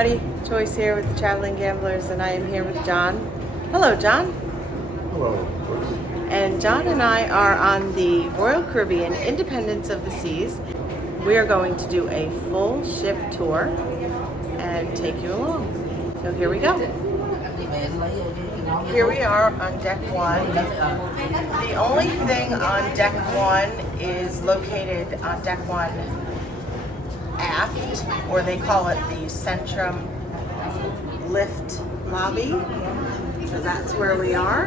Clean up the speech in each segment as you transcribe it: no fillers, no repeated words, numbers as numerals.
everybody, Joyce here with the Traveling Gamblers, and I am here with John. Hello, John. Hello. And John and I are on the Royal Caribbean Independence of the Seas. We are going to do a full ship tour and take you along. So here we go. Here we are on deck one. The only thing on deck one is located on deck one aft, or they call it the Centrum Lift Lobby. So that's where we are.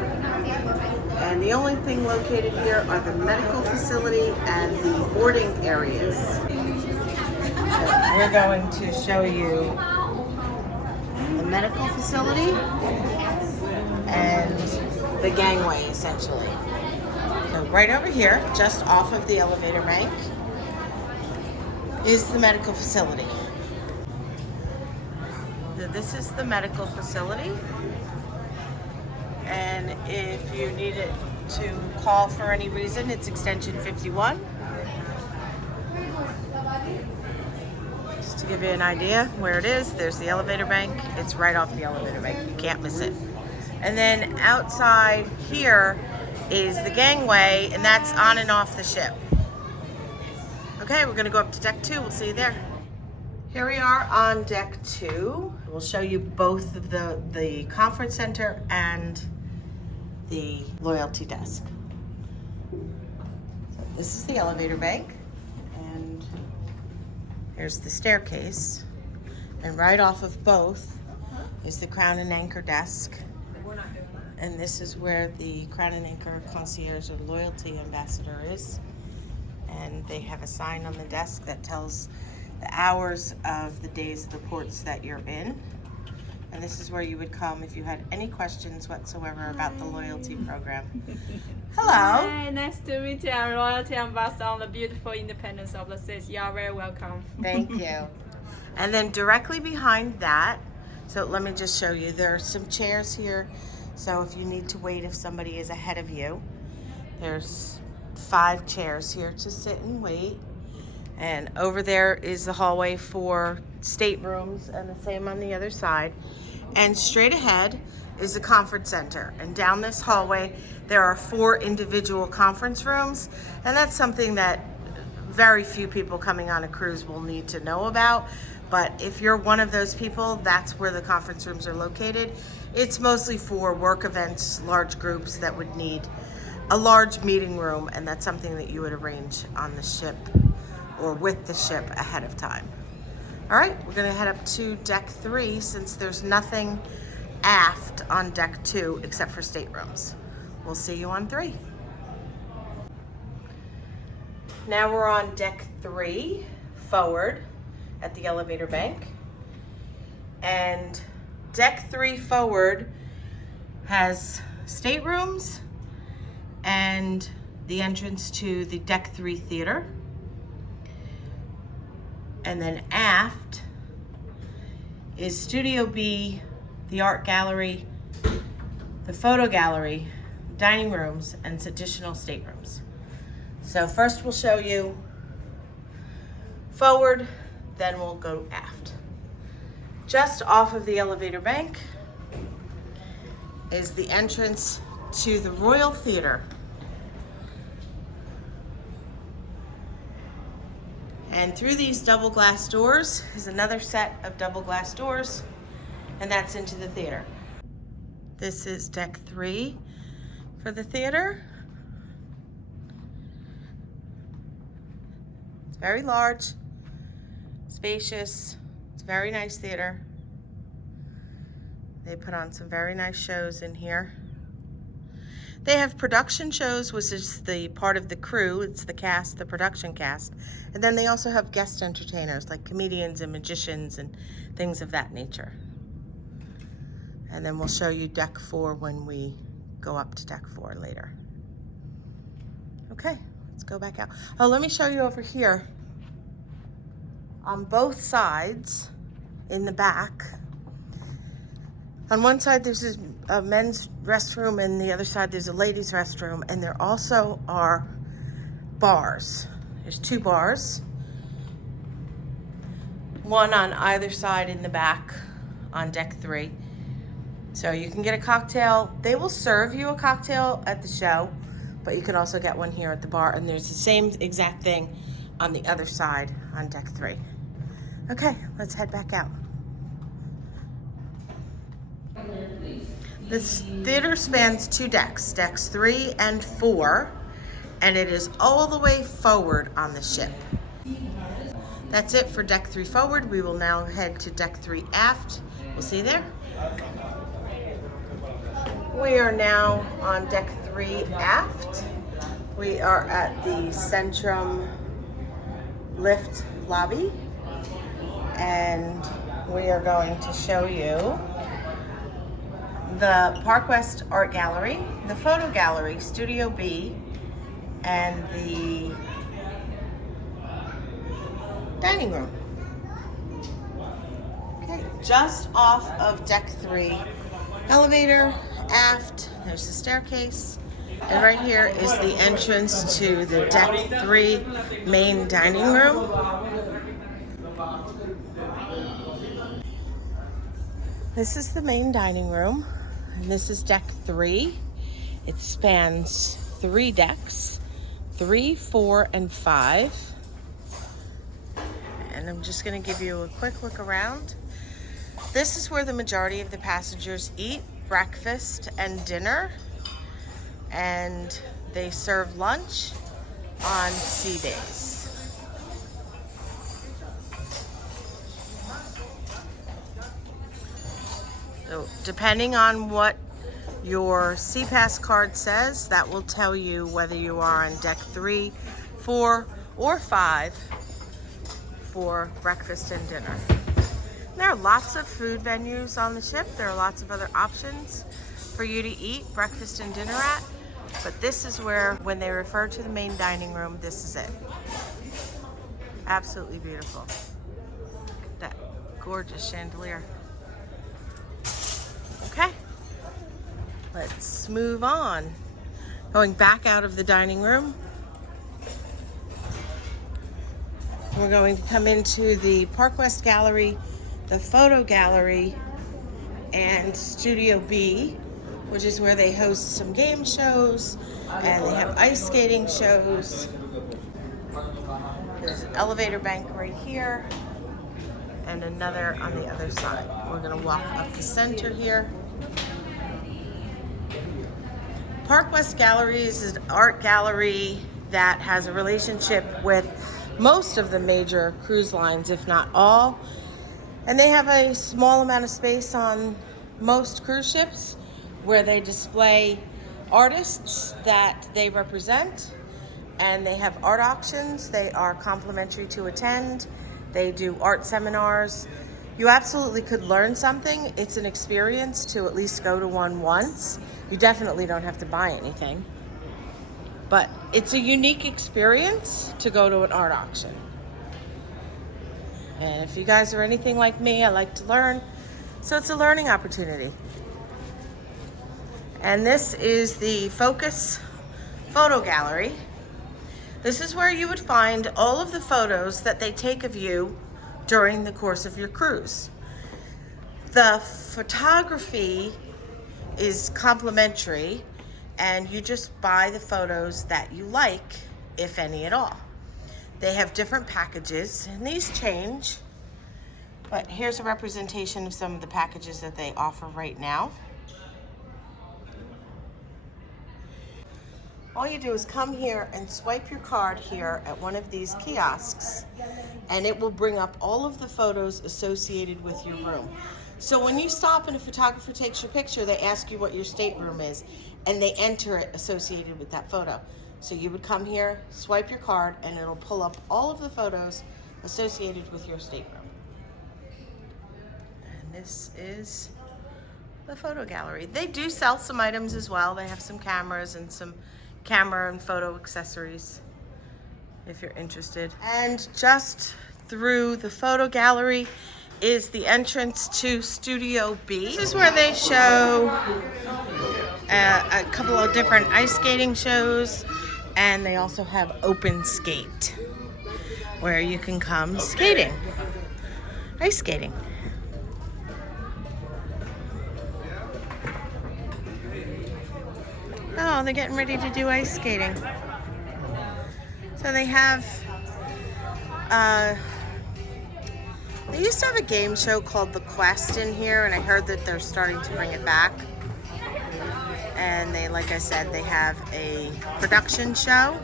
And the only thing located here are the medical facility and the boarding areas. So we're going to show you the medical facility and the gangway, essentially. So right over here, just off of the elevator bank, is the medical facility. So this is the medical facility, and if you need it to call for any reason, it's extension 51. Just to give you an idea where it is, there's the elevator bank. It's right off the elevator bank. You can't miss it. And then outside here is the gangway, and that's on and off the ship. Okay, we're gonna go up to deck 2. We'll see you there. Here we are on deck 2. We'll show you both of the conference center and the loyalty desk. So this is the elevator bank, and here's the staircase. And right off of both is the Crown and Anchor desk. And this is where the Crown and Anchor concierge or loyalty ambassador is. And they have a sign on the desk that tells the hours of the days of the ports that you're in. And this is where you would come if you had any questions whatsoever about the loyalty program. Hello. Hi, nice to meet you. I'm Royalty Ambassador on the beautiful Independence of the Seas. You are very welcome. Thank you. And then directly behind that, so let me just show you, there are some chairs here. So if you need to wait, if somebody is ahead of you, there's 5 chairs here to sit and wait. And over there is the hallway for staterooms, and the same on the other side. And straight ahead is the conference center. And down this hallway, there are 4 individual conference rooms. And that's something that very few people coming on a cruise will need to know about. But if you're one of those people, that's where the conference rooms are located. It's mostly for work events, large groups that would need a large meeting room, and that's something that you would arrange on the ship or with the ship ahead of time. All right, we're gonna head up to deck 3 since there's nothing aft on deck 2 except for staterooms. We'll see you on 3. Now we're on deck 3, forward at the elevator bank. And deck 3 forward has staterooms and the entrance to the deck 3 theater. And then aft is Studio B, the art gallery, the photo gallery, dining rooms, and additional staterooms. So first we'll show you forward, then we'll go aft. Just off of the elevator bank is the entrance to the Royal Theater. And through these double glass doors is another set of double glass doors, and that's into the theater. This is deck 3 for the theater. It's very large, spacious. It's a very nice theater. They put on some very nice shows in here. They have production shows, which is the part of the crew. It's the cast, the production cast. And then they also have guest entertainers like comedians and magicians and things of that nature. And then we'll show you deck 4 when we go up to deck 4 later. Okay, let's go back out. Oh, let me show you over here. On both sides, in the back, on one side there's a men's restroom, and the other side there's a ladies' restroom, and there also are bars. There's 2 bars. one on either side in the back on deck 3. So you can get a cocktail. They will serve you a cocktail at the show, but you can also get one here at the bar, and there's the same exact thing on the other side on deck 3. Okay, let's head back out. This theater spans 2 decks, decks 3 and 4, and it is all the way forward on the ship. That's it for deck 3 forward. We will now head to deck 3 aft. We'll see you there. We are now on deck 3 aft. We are at the Centrum lift lobby, and we are going to show you the Park West Art Gallery, the Photo Gallery, Studio B, and the dining room. Okay, just off of deck 3, elevator, aft, there's the staircase, and right here is the entrance to the deck 3 main dining room. This is the main dining room, and this is deck 3. It spans 3 decks, 3, 4, and 5. And I'm just going to give you a quick look around. This is where the majority of the passengers eat breakfast and dinner, and they serve lunch on sea days. So depending on what your SeaPass card says, that will tell you whether you are on deck 3, 4, or 5 for breakfast and dinner. There are lots of food venues on the ship. There are lots of other options for you to eat breakfast and dinner at, but this is where, when they refer to the main dining room, this is it. Absolutely beautiful. Look at that gorgeous chandelier. Okay, let's move on. Going back out of the dining room, we're going to come into the Park West Gallery, the Photo Gallery, and Studio B, which is where they host some game shows, and they have ice skating shows. There's an elevator bank right here, and another on the other side. We're gonna walk up the center here. Park West Gallery is an art gallery that has a relationship with most of the major cruise lines, if not all. And they have a small amount of space on most cruise ships where they display artists that they represent, and they have art auctions. They are complimentary to attend. They do art seminars. You absolutely could learn something. It's an experience to at least go to one once. You definitely don't have to buy anything, but it's a unique experience to go to an art auction. And if you guys are anything like me, I like to learn, so it's a learning opportunity. And this is the Focus Photo Gallery. This is where you would find all of the photos that they take of you during the course of your cruise. The photography is complimentary, and you just buy the photos that you like, if any at all. They have different packages, and these change, but here's a representation of some of the packages that they offer right now. All you do is come here and swipe your card here at one of these kiosks, and it will bring up all of the photos associated with your room. So when you stop and a photographer takes your picture, they ask you what your stateroom is, and they enter it associated with that photo. So you would come here, swipe your card, and it'll pull up all of the photos associated with your stateroom. And this is the photo gallery. They do sell some items as well. They have some cameras and some camera and photo accessories if you're interested. And just through the photo gallery is the entrance to Studio B. This is where they show a couple of different ice skating shows, and they also have open skate where you can come skating. ice skating. Oh, they're getting ready to do ice skating. So they have, they used to have a game show called The Quest in here, and I heard that they're starting to bring it back. And they, like I said, they have a production show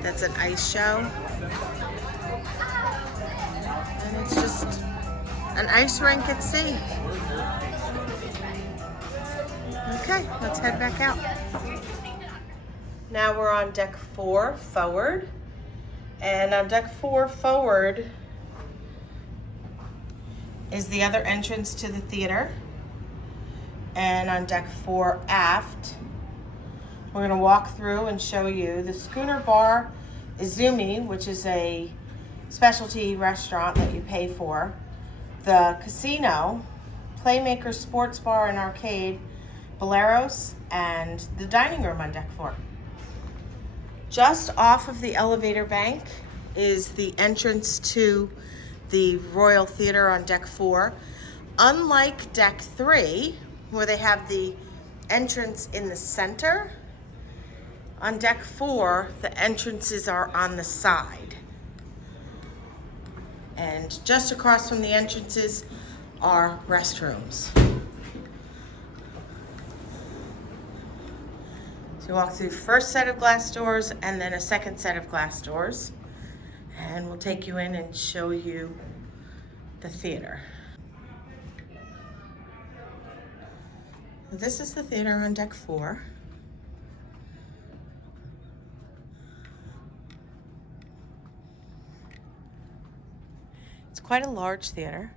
that's an ice show. And it's just an ice rink at sea. Okay, let's head back out. Now we're on deck 4 forward. And on deck 4 forward is the other entrance to the theater. And on deck 4 aft, we're gonna walk through and show you the Schooner Bar Izumi, which is a specialty restaurant that you pay for, the casino, Playmaker Sports Bar and Arcade, Boleros, and the dining room on deck 4. Just off of the elevator bank is the entrance to the Royal Theater on deck 4. Unlike deck 3, where they have the entrance in the center, on deck 4, the entrances are on the side. And just across from the entrances are restrooms. So you walk through first set of glass doors and then a second set of glass doors. And we'll take you in and show you the theater. This is the theater on deck 4. It's quite a large theater.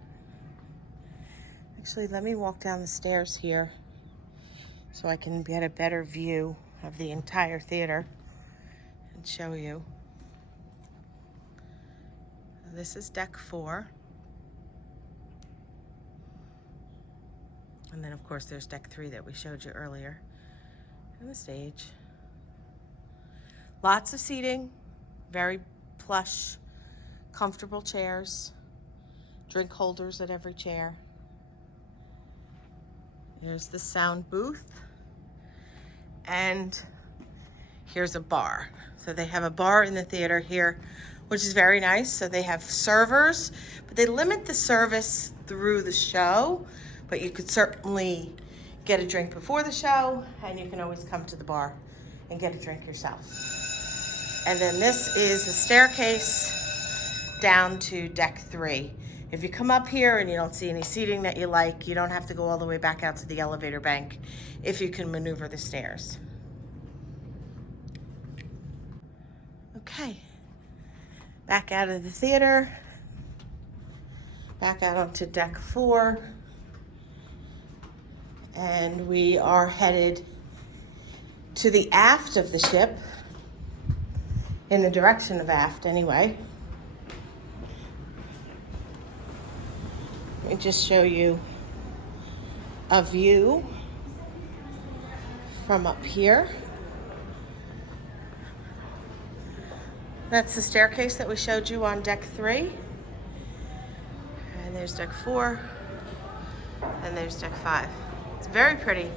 Actually, let me walk down the stairs here so I can get a better view of the entire theater and show you. This is deck 4. And then of course there's deck 3 that we showed you earlier, and the stage. Lots of seating, very plush, comfortable chairs, drink holders at every chair. Here's the sound booth, and here's a bar. So they have a bar in the theater here, which is very nice. So they have servers, but they limit the service through the show. But you could certainly get a drink before the show, and you can always come to the bar and get a drink yourself. And then this is the staircase down to deck 3. If you come up here and you don't see any seating that you like, you don't have to go all the way back out to the elevator bank if you can maneuver the stairs. Okay, back out of the theater, back out onto deck 4. And we are headed to the aft of the ship, in the direction of aft anyway. Let me just show you a view from up here. That's the staircase that we showed you on deck 3. And there's deck 4, and there's deck 5. It's very pretty.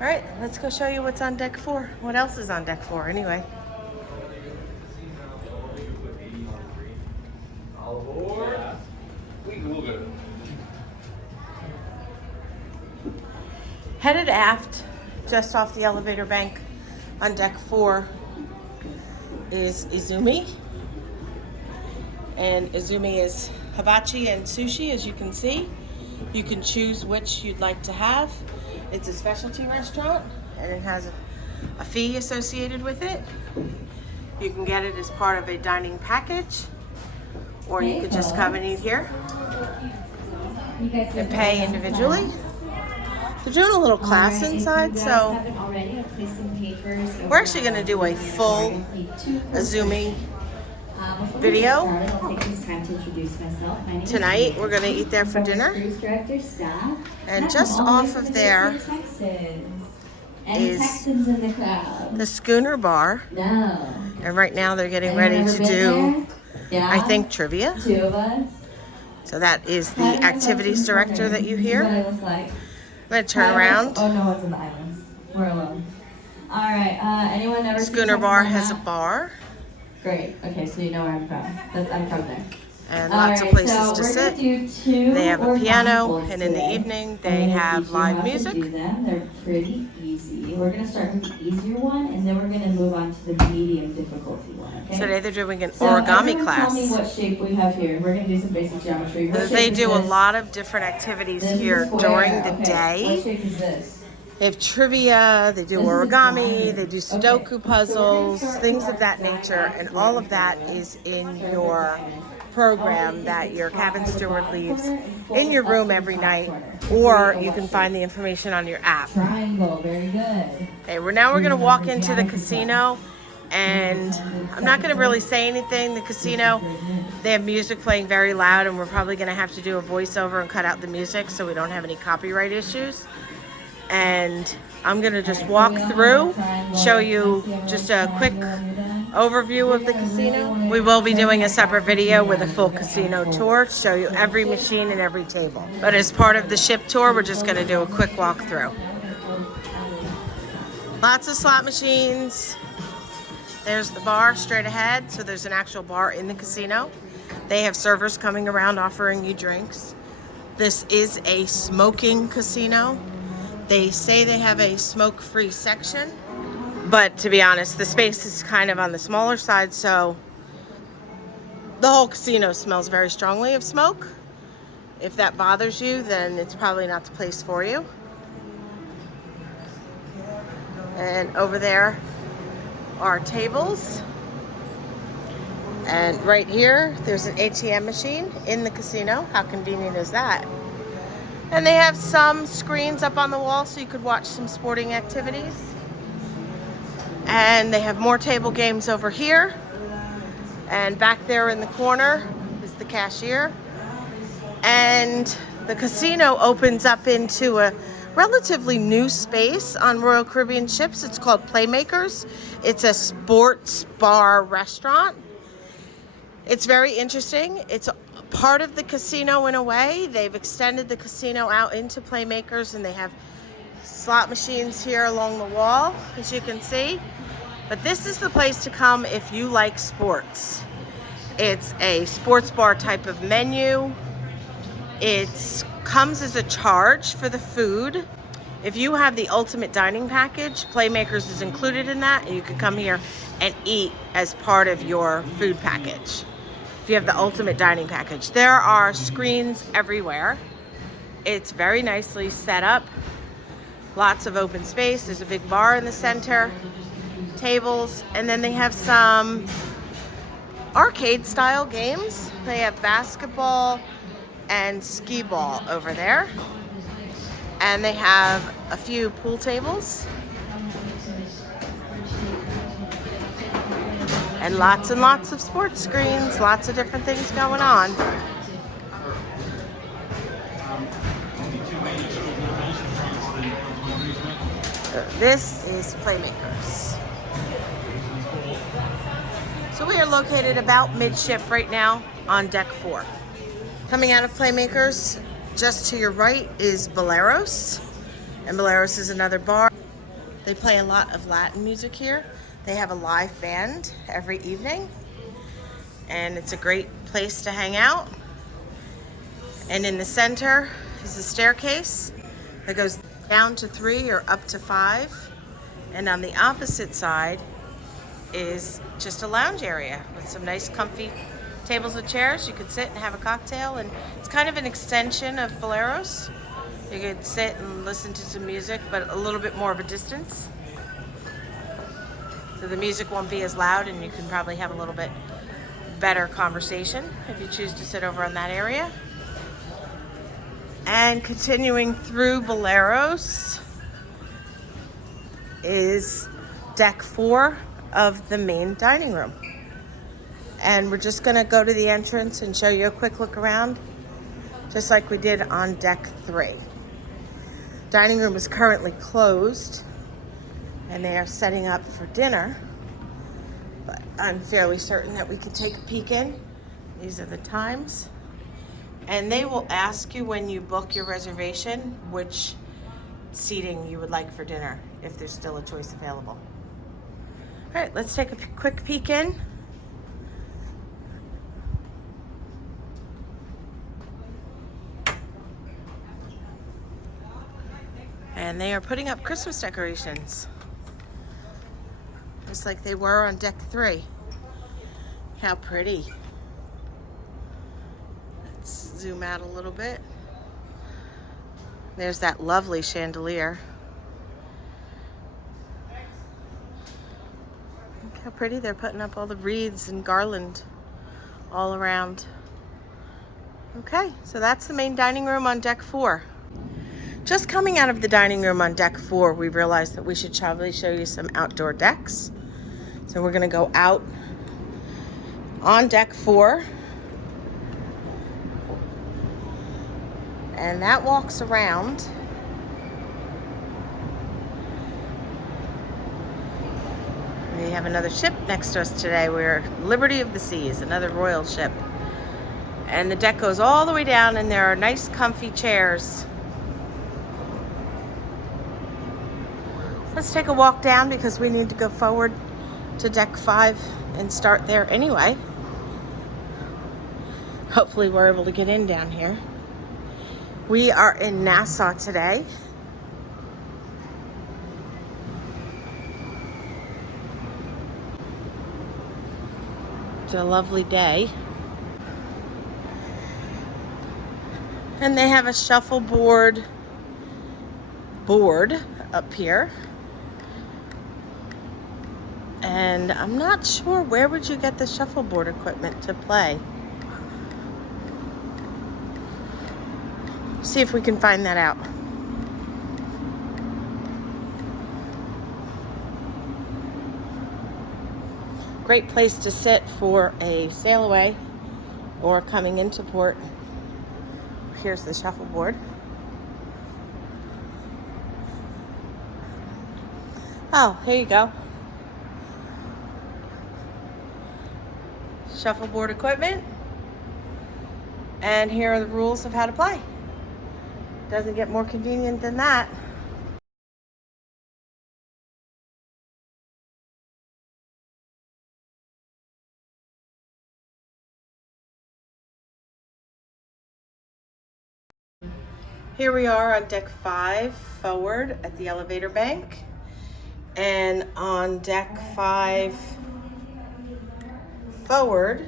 All right, let's go show you what's on deck 4. What else is on deck 4 anyway? All aboard. We'll go. Headed aft, just off the elevator bank on deck 4 is Izumi. And Izumi is hibachi and sushi, as you can see. You can choose which you'd like to have. It's a specialty restaurant, and it has a fee associated with it. You can get it as part of a dining package, or you could just come and eat here and pay individually. They're doing a little class inside, so we're actually going to do a full Izumi video tonight. We're going to eat there for dinner, and just off of there is the Schooner Bar, and right now they're getting ready to do, I think, trivia. So that is the activities director that you hear. This is what I look like. I'm going to turn around. Oh, no one's in the islands. We're alone. All right. Anyone ever seen Schooner Texas Bar on has a Map? bar Great. Okay, so you know where I'm from. I'm from there. and All lots of right, places so to we're sit. gonna do two They have a piano, blindfolds and in the today. evening I'm they gonna have teach you live how to music. do them. They're pretty easy. We're gonna start with the easier one, and then we're gonna move on to the medium difficulty one. Okay. Today they're doing an So origami everyone class. tell me what shape we have here. We're gonna do some basic geometry. What They shape is do a this? lot of different activities This is a here square. during the Okay. What day. shape is this? They have trivia, they do This is a origami, diamond. they do Okay, Sudoku so we're gonna puzzles, start things with of our that nature, diamond and right all in of that front of us. is in Start with your diamond. program that your cabin steward leaves Fold in your it up room to the every top night, corner. or Create a you what can shape? find the information on your app. Triangle, very good. Okay, we're going to walk into the casino, and I'm not going to really say anything. The casino, they have music playing very loud, and we're probably going to have to do a voiceover and cut out the music so we don't have any copyright issues. And I'm going to just walk through, show you just a quick overview of the casino. We will be doing a separate video with a full casino tour to show you every machine and every table. But as part of the ship tour, we're just going to do a quick walkthrough. Lots of slot machines. There's the bar straight ahead, so there's an actual bar in the casino. They have servers coming around offering you drinks. This is a smoking casino. They say they have a smoke-free section, but to be honest, the space is kind of on the smaller side, so the whole casino smells very strongly of smoke. If that bothers you, then it's probably not the place for you. And over there are tables. And right here, there's an ATM machine in the casino. How convenient is that? And they have some screens up on the wall so you could watch some sporting activities. And they have more table games over here. And back there in the corner is the cashier. And the casino opens up into a relatively new space on Royal Caribbean ships. It's called Playmakers. It's a sports bar restaurant. It's very interesting. It's part of the casino in a way. They've extended the casino out into Playmakers, and they have slot machines here along the wall, as you can see. But this is the place to come if you like sports. It's a sports bar type of menu. It comes as a charge for the food. If you have the ultimate dining package, Playmakers is included in that, and you can come here and eat as part of your food package. If you have the ultimate dining package, there are screens everywhere. It's very nicely set up. Lots of open space. There's a big bar in the center, tables, and then they have some arcade style games. They have basketball and skee ball over there. And they have a few pool tables. And lots of sports screens, lots of different things going on. This is Playmakers. So we are located about midship right now on deck 4. Coming out of Playmakers, just to your right is Boleros. And Boleros is another bar. They play a lot of Latin music here. They have a live band every evening, and it's a great place to hang out. And in the center is a staircase that goes down to 3 or up to 5. And on the opposite side is just a lounge area with some nice comfy tables and chairs. You could sit and have a cocktail, and it's kind of an extension of Boleros. You could sit and listen to some music, but a little bit more of a distance. So the music won't be as loud, and you can probably have a little bit better conversation if you choose to sit over in that area. And continuing through Boleros is deck 4 of the main dining room. And we're just gonna go to the entrance and show you a quick look around, just like we did on deck 3. Dining room is currently closed, and they are setting up for dinner, but I'm fairly certain that we could take a peek in. These are the times. And they will ask you when you book your reservation which seating you would like for dinner, if there's still a choice available. All right, let's take a quick peek in. And they are putting up Christmas decorations, just like they were on deck 3. How pretty. Let's zoom out a little bit. There's that lovely chandelier. Look how pretty they're putting up all the wreaths and garland all around. Okay, so that's the main dining room on deck 4. Just coming out of the dining room on deck 4, we realized that we should probably show you some outdoor decks. So we're gonna go out on deck 4. And that walks around. We have another ship next to us today. We're Liberty of the Seas, another Royal ship. And the deck goes all the way down, and there are nice comfy chairs. Let's take a walk down because we need to go forward to deck 5 and start there anyway. Hopefully we're able to get in down here. We are in Nassau today. It's a lovely day. And they have a shuffleboard board up here. And I'm not sure, where would you get the shuffleboard equipment to play? See if we can find that out. Great place to sit for a sail away or coming into port. Here's the shuffleboard. Oh, here you go. Shuffleboard equipment. And here are the rules of how to play. Doesn't get more convenient than that. Here we are on deck 5 forward at the elevator bank. And on deck 5 forward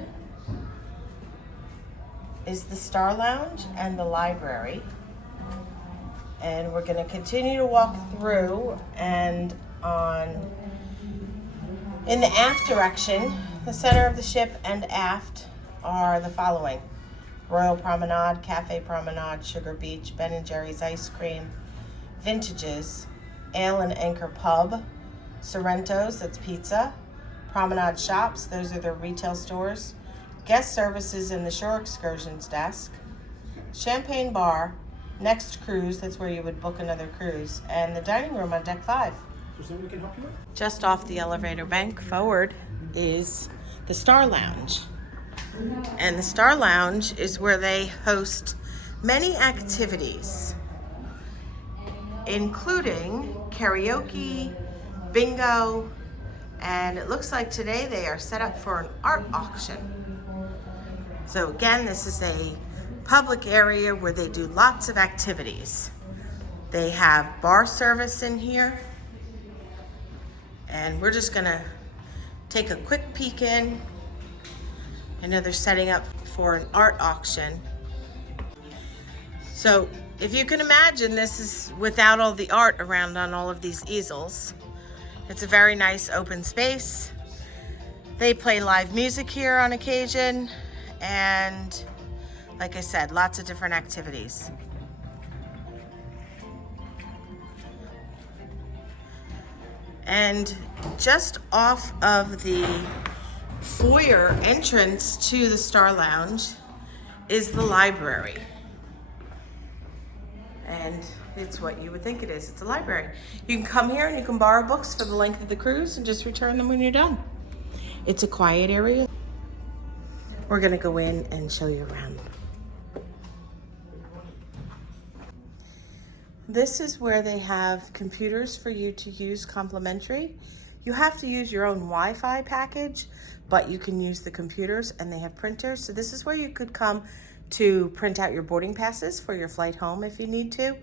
is the Star Lounge and the library. And we're going to continue to walk through, and in the aft direction, the center of the ship and aft are the following: Royal Promenade, Cafe Promenade, Sugar Beach, Ben & Jerry's Ice Cream, Vintages, Ale and Anchor Pub, Sorrento's, that's pizza, Promenade Shops, those are their retail stores, Guest Services and the Shore Excursions Desk, Champagne Bar, Next Cruise, that's where you would book another cruise, and the dining room on deck 5. Is there something we can help you with? Just off the elevator bank forward is the Star Lounge. And the Star Lounge is where they host many activities, including karaoke, bingo, and it looks like today they are set up for an art auction. So again, this is a public area where they do lots of activities. They have bar service in here, and we're just gonna take a quick peek in. I know they're setting up for an art auction. So if you can imagine, this is without all the art around on all of these easels. It's a very nice open space. They play live music here on occasion, and like I said, lots of different activities. And just off of the foyer entrance to the Star Lounge is the library. And it's what you would think it is. It's a library. You can come here and you can borrow books for the length of the cruise and just return them when you're done. It's a quiet area. We're gonna go in and show you around. This is where they have computers for you to use complimentary. You have to use your own Wi-Fi package, but you can use the computers, and they have printers. So this is where you could come to print out your boarding passes for your flight home if you need to.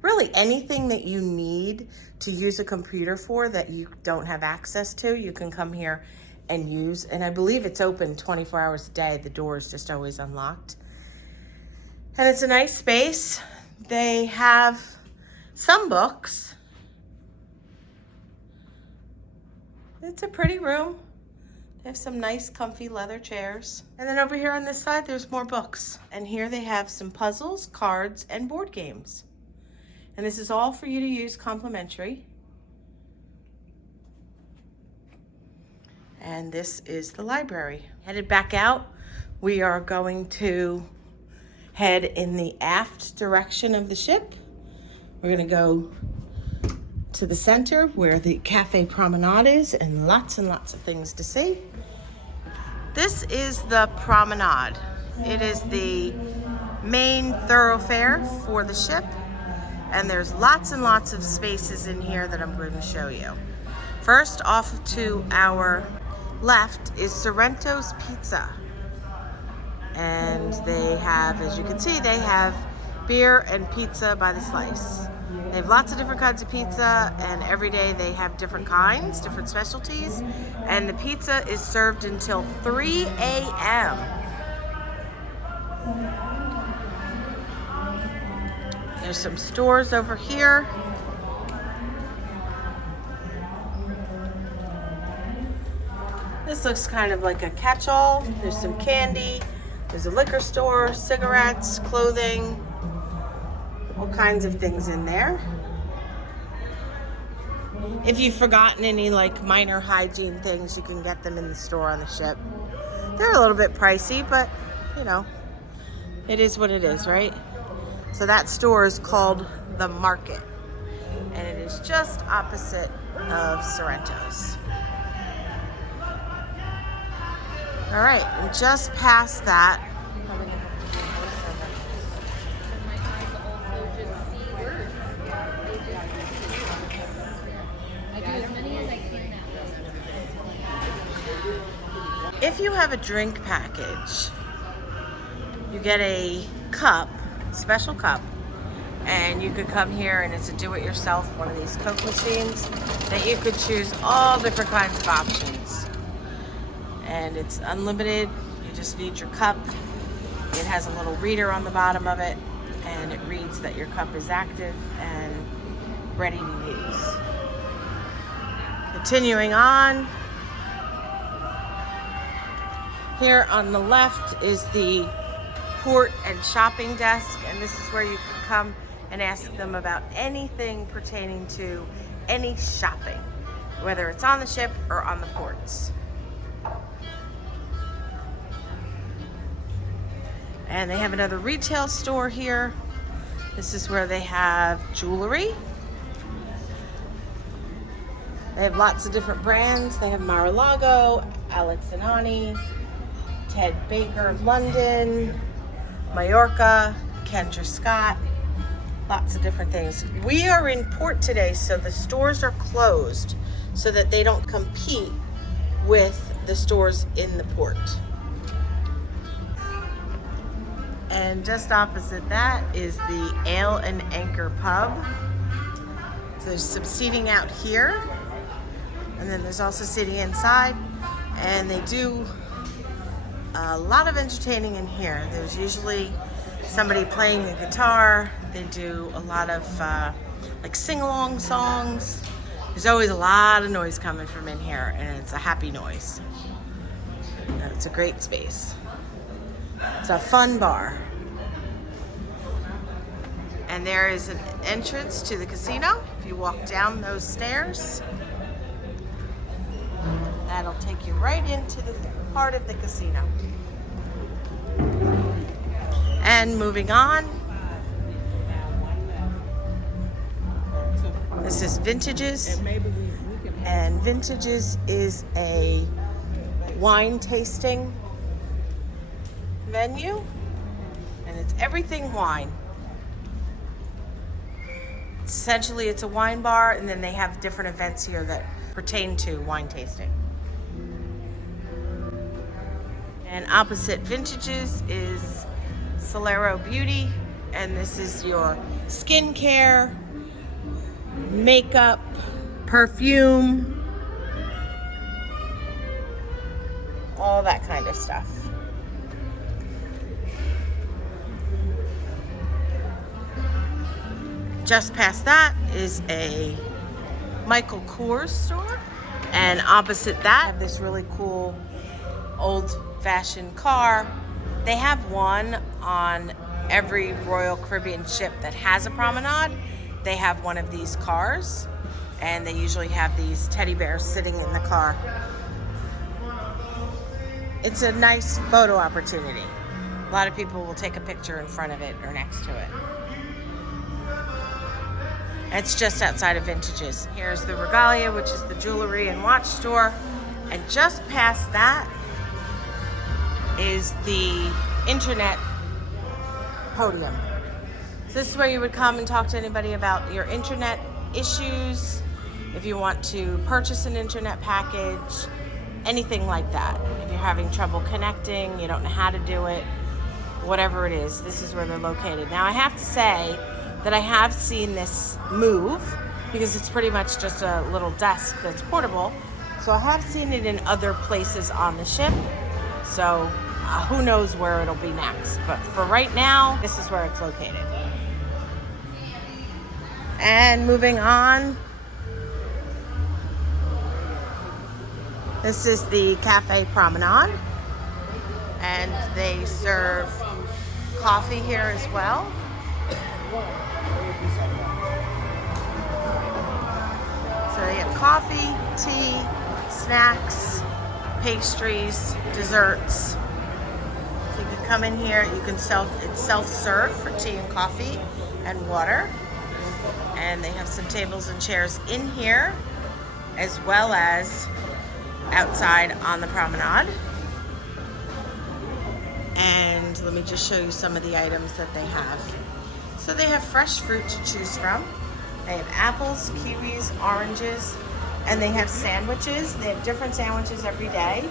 Really anything that you need to use a computer for that you don't have access to, you can come here and use. And I believe it's open 24 hours a day. The door is just always unlocked. And it's a nice space. They have some books. It's a pretty room. They have some nice comfy leather chairs. And then over here on this side, there's more books. And here they have some puzzles, cards, and board games. And this is all for you to use complimentary. And this is the library. Headed back out, we are going to head in the aft direction of the ship. We're gonna go to the center where the cafe promenade is, and lots of things to see. This is the promenade. It is the main thoroughfare for the ship, and there's lots and lots of spaces in here that I'm going to show you. First, off to our left is Sorrento's Pizza. And they have, as you can see, they have beer and pizza by the slice. They have lots of different kinds of pizza, and every day they have different kinds, different specialties. And the pizza is served until 3 a.m. There's some stores over here. This looks kind of like a catch-all. There's some candy. There's a liquor store, cigarettes, clothing, all kinds of things in there. If you've forgotten any like minor hygiene things, you can get them in the store on the ship. They're a little bit pricey, but you know, it is what it is, right? So that store is called The Market, and it is just opposite of Sorrento's. All right, and just past that, if you have a drink package, you get a cup, special cup, and you could come here and it's a do-it-yourself, one of these Coke machines that you could choose all different kinds of options. And it's unlimited. You just need your cup. It has a little reader on the bottom of it, and it reads that your cup is active and ready to use. Continuing on, here on the left is the port and shopping desk, and this is where you can come and ask them about anything pertaining to any shopping, whether it's on the ship or on the ports. And they have another retail store here. This is where they have jewelry. They have lots of different brands. They have Mar-a-Lago, Alex and Ani, Ted Baker of London, Mallorca, Kendra Scott, lots of different things. We are in port today, so the stores are closed so that they don't compete with the stores in the port. And just opposite that is the Ale and Anchor Pub. So there's some seating out here, and then there's also seating inside, and they do a lot of entertaining in here. There's usually somebody playing the guitar. They do a lot of like sing-along songs. There's always a lot of noise coming from in here, and it's a happy noise. And it's a great space. It's a fun bar. And there is an entrance to the casino. If you walk down those stairs, that'll take you right into the part of the casino. And moving on, this is Vintages. And Vintages is a wine tasting venue, and it's everything wine. Essentially, it's a wine bar, and then they have different events here that pertain to wine tasting. And opposite Vintages is Solero Beauty, and this is your skincare, makeup, perfume, all that kind of stuff. Just past that is a Michael Kors store, and opposite that, I have this really cool old-fashioned car. They have one on every Royal Caribbean ship that has a promenade. They have one of these cars, and they usually have these teddy bears sitting in the car. It's a nice photo opportunity. A lot of people will take a picture in front of it or next to it. It's just outside of Vintages. Here's the Regalia, which is the jewelry and watch store. And just past that is the internet podium. So this is where you would come and talk to anybody about your internet issues, if you want to purchase an internet package, anything like that. If you're having trouble connecting, you don't know how to do it, whatever it is, this is where they're located. Now I have to say that I have seen this move, because it's pretty much just a little desk that's portable. So I have seen it in other places on the ship. So who knows where it'll be next. But for right now, this is where it's located. And moving on, this is the Cafe Promenade. And they serve coffee here as well. So they have coffee, tea, snacks, pastries, desserts. So you can come in here, you can it's self-serve for tea and coffee and water. And they have some tables and chairs in here, as well as outside on the promenade. And let me just show you some of the items that they have. So they have fresh fruit to choose from. They have apples, kiwis, oranges, and they have sandwiches. They have different sandwiches every day.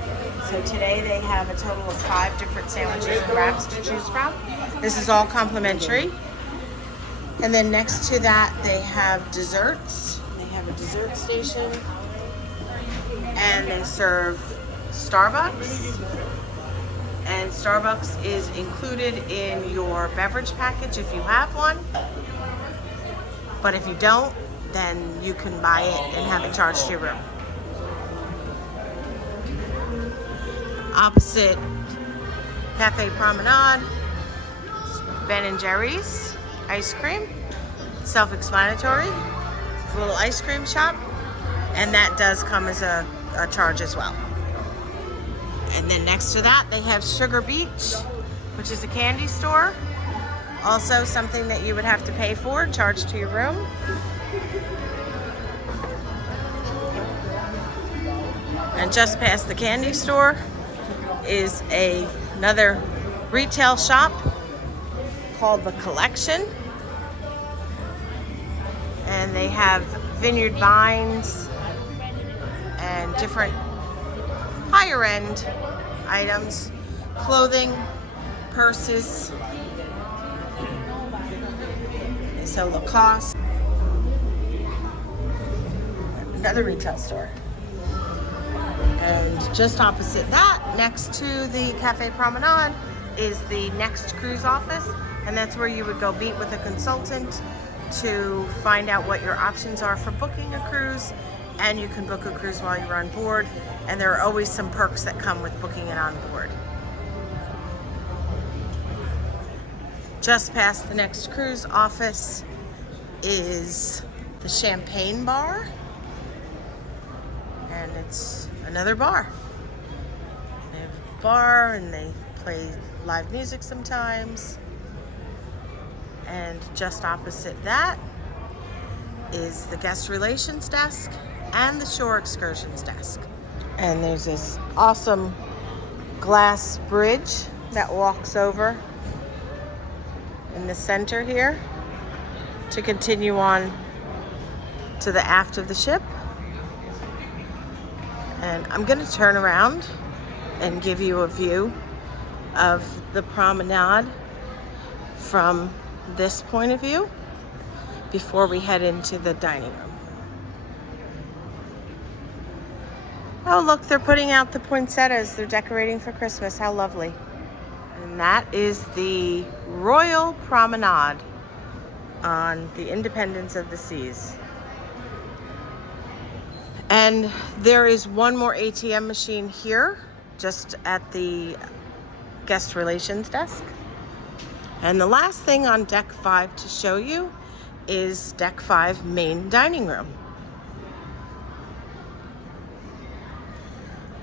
So today they have a total of 5 different sandwiches and wraps to choose from. This is all complimentary. And then next to that, they have desserts. They have a dessert station. And they serve Starbucks. And Starbucks is included in your beverage package if you have one. But if you don't, then you can buy it and have it charged to your room. Opposite Cafe Promenade, Ben & Jerry's ice cream. Self-explanatory. It's a little ice cream shop. And that does come as a charge as well. And then next to that, they have Sugar Beach, which is a candy store. Also something that you would have to pay for, charged to your room. And just past the candy store is another retail shop called The Collection. And they have vineyard vines and different higher end items, clothing, purses. They sell Lacoste. Another retail store. And just opposite that, next to the Cafe Promenade, is the Next Cruise office. And that's where you would go meet with a consultant to find out what your options are for booking a cruise. And you can book a cruise while you're on board. And there are always some perks that come with booking it on board. Just past the Next Cruise office is the Champagne Bar. And it's another bar. They have a bar and they play live music sometimes. And just opposite that is the Guest Relations Desk and the Shore Excursions Desk. And there's this awesome glass bridge that walks over in the center here to continue on to the aft of the ship. And I'm going to turn around and give you a view of the promenade from this point of view before we head into the dining room. Oh, look, they're putting out the poinsettias. They're decorating for Christmas. How lovely. And that is the Royal Promenade on the Independence of the Seas. And there is one more ATM machine here, just at the guest relations desk. And the last thing on deck 5 to show you is deck 5 main dining room.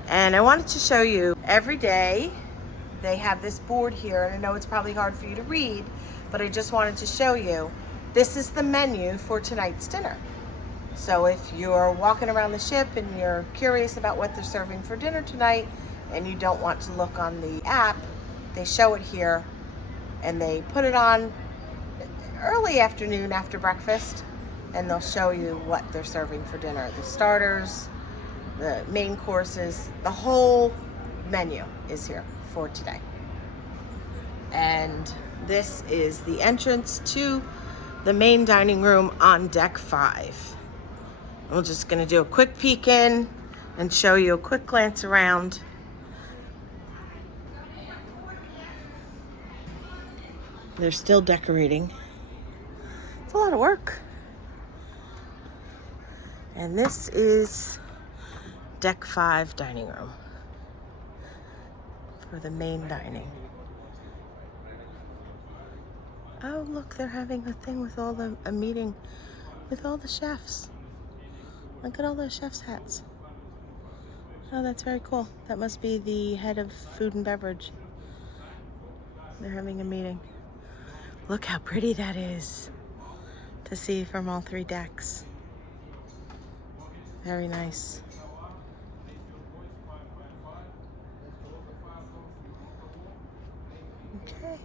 And I wanted to show you every day they have this board here, and I know it's probably hard for you to read, but I just wanted to show you. This is the menu for tonight's dinner. So if you're walking around the ship and you're curious about what they're serving for dinner tonight and you don't want to look on the app, they show it here and they put it on early afternoon after breakfast, and they'll show you what they're serving for dinner. The starters, the main courses, the whole menu is here for today. And this is the entrance to the main dining room on deck 5. We're just going to do a quick peek in and show you a quick glance around. They're still decorating. It's a lot of work. And this is deck 5 dining room for the main dining. Oh, look, they're having a thing with a meeting with all the chefs. Look at all those chefs' hats. Oh, that's very cool. That must be the head of food and beverage. They're having a meeting. Look how pretty that is to see from all 3 decks. Very nice. Okay.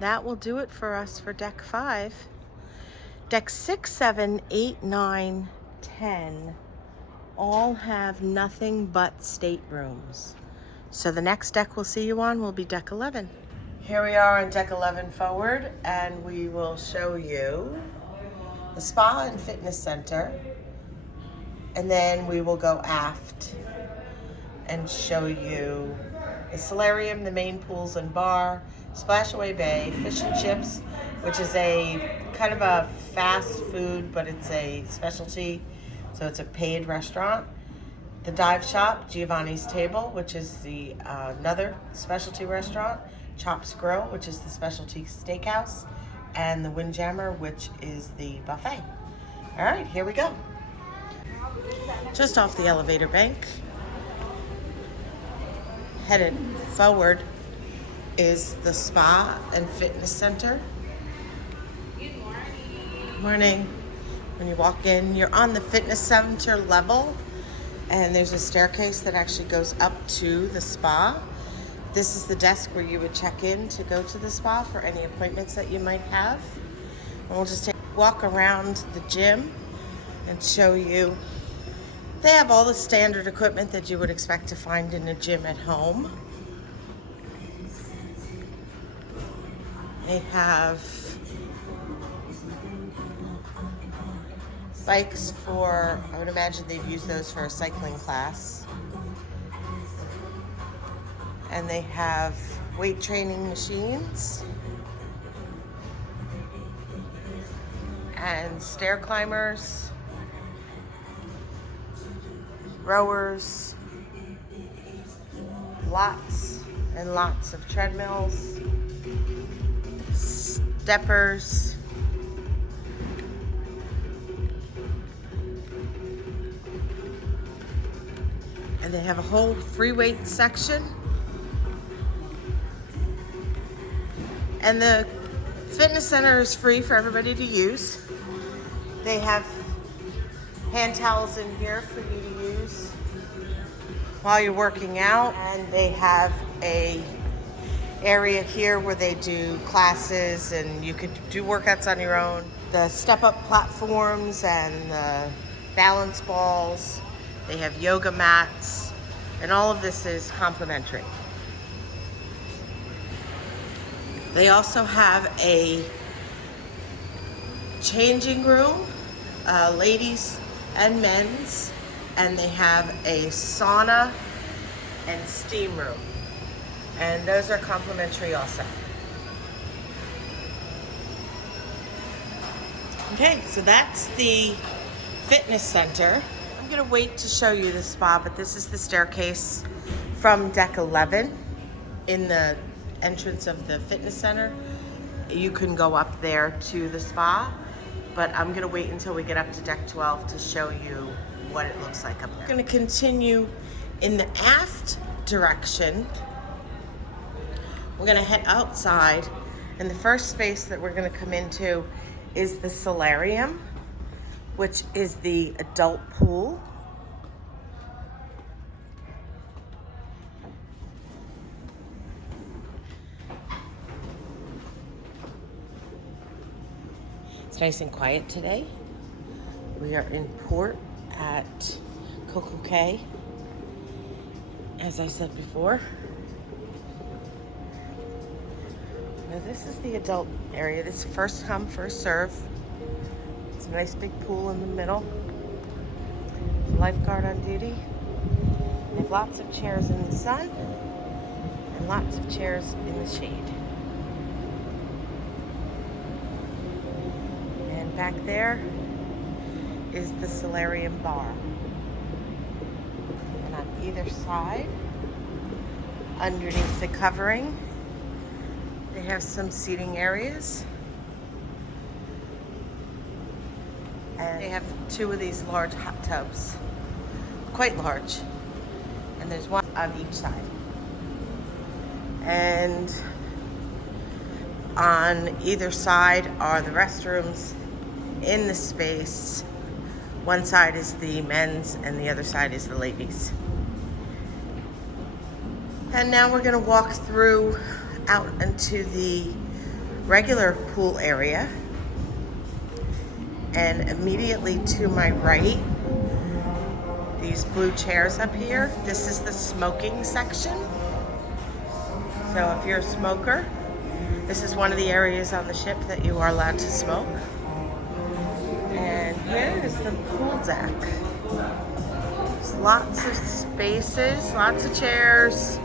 That will do it for us for deck 5. Deck 6, 7, 8, 9, 10 all have nothing but staterooms. So the next deck we'll see you on will be deck 11. Here we are on deck 11 forward, and we will show you the spa and fitness center. And then we will go aft and show you the solarium, the main pools and bar, Splashaway Bay, fish and chips, which is a kind of a fast food, but it's a specialty, so it's a paid restaurant. The dive shop, Giovanni's Table, which is the another specialty restaurant. Chops Grill, which is the specialty steakhouse, and the Windjammer, which is the buffet. All right, here we go. Just off the elevator bank, headed forward, is the spa and fitness center. Good morning. When you walk in, you're on the fitness center level, and there's a staircase that actually goes up to the spa. This is the desk where you would check in to go to the spa for any appointments that you might have. And we'll just take a walk around the gym and show you. They have all the standard equipment that you would expect to find in a gym at home. They have bikes for, I would imagine they'd use those for a cycling class. And they have weight training machines and stair climbers, rowers, lots and lots of treadmills, steppers, and they have a whole free weight section. And the fitness center is free for everybody to use. They have hand towels in here for you to use while you're working out. And they have a area here where they do classes and you could do workouts on your own. The step-up platforms and the balance balls. They have yoga mats, and all of this is complimentary. They also have a changing room, ladies and men's, and they have a sauna and steam room. And those are complimentary also. Okay, so that's the fitness center. I'm gonna wait to show you the spa, but this is the staircase from deck 11 in the entrance of the fitness center. You can go up there to the spa, but I'm gonna wait until we get up to deck 12 to show you what it looks like up there. I'm gonna continue in the aft direction. We're gonna head outside, and the first space that we're gonna come into is the solarium, which is the adult pool. It's nice and quiet today. We are in port at Coco Cay, as I said before. Now this is the adult area. This is first come, first serve. It's a nice big pool in the middle. There's a lifeguard on duty. They have lots of chairs in the sun and lots of chairs in the shade. And back there is the solarium bar. And on either side, underneath the covering, they have some seating areas. And they have two of these large hot tubs, quite large. And there's one on each side. And on either side are the restrooms in the space. One side is the men's and the other side is the ladies. And now we're gonna walk through out into the regular pool area, and immediately to my right, these blue chairs up here, this is the smoking section. So if you're a smoker, this is one of the areas on the ship that you are allowed to smoke. And here is the pool deck. There's lots of spaces, lots of chairs.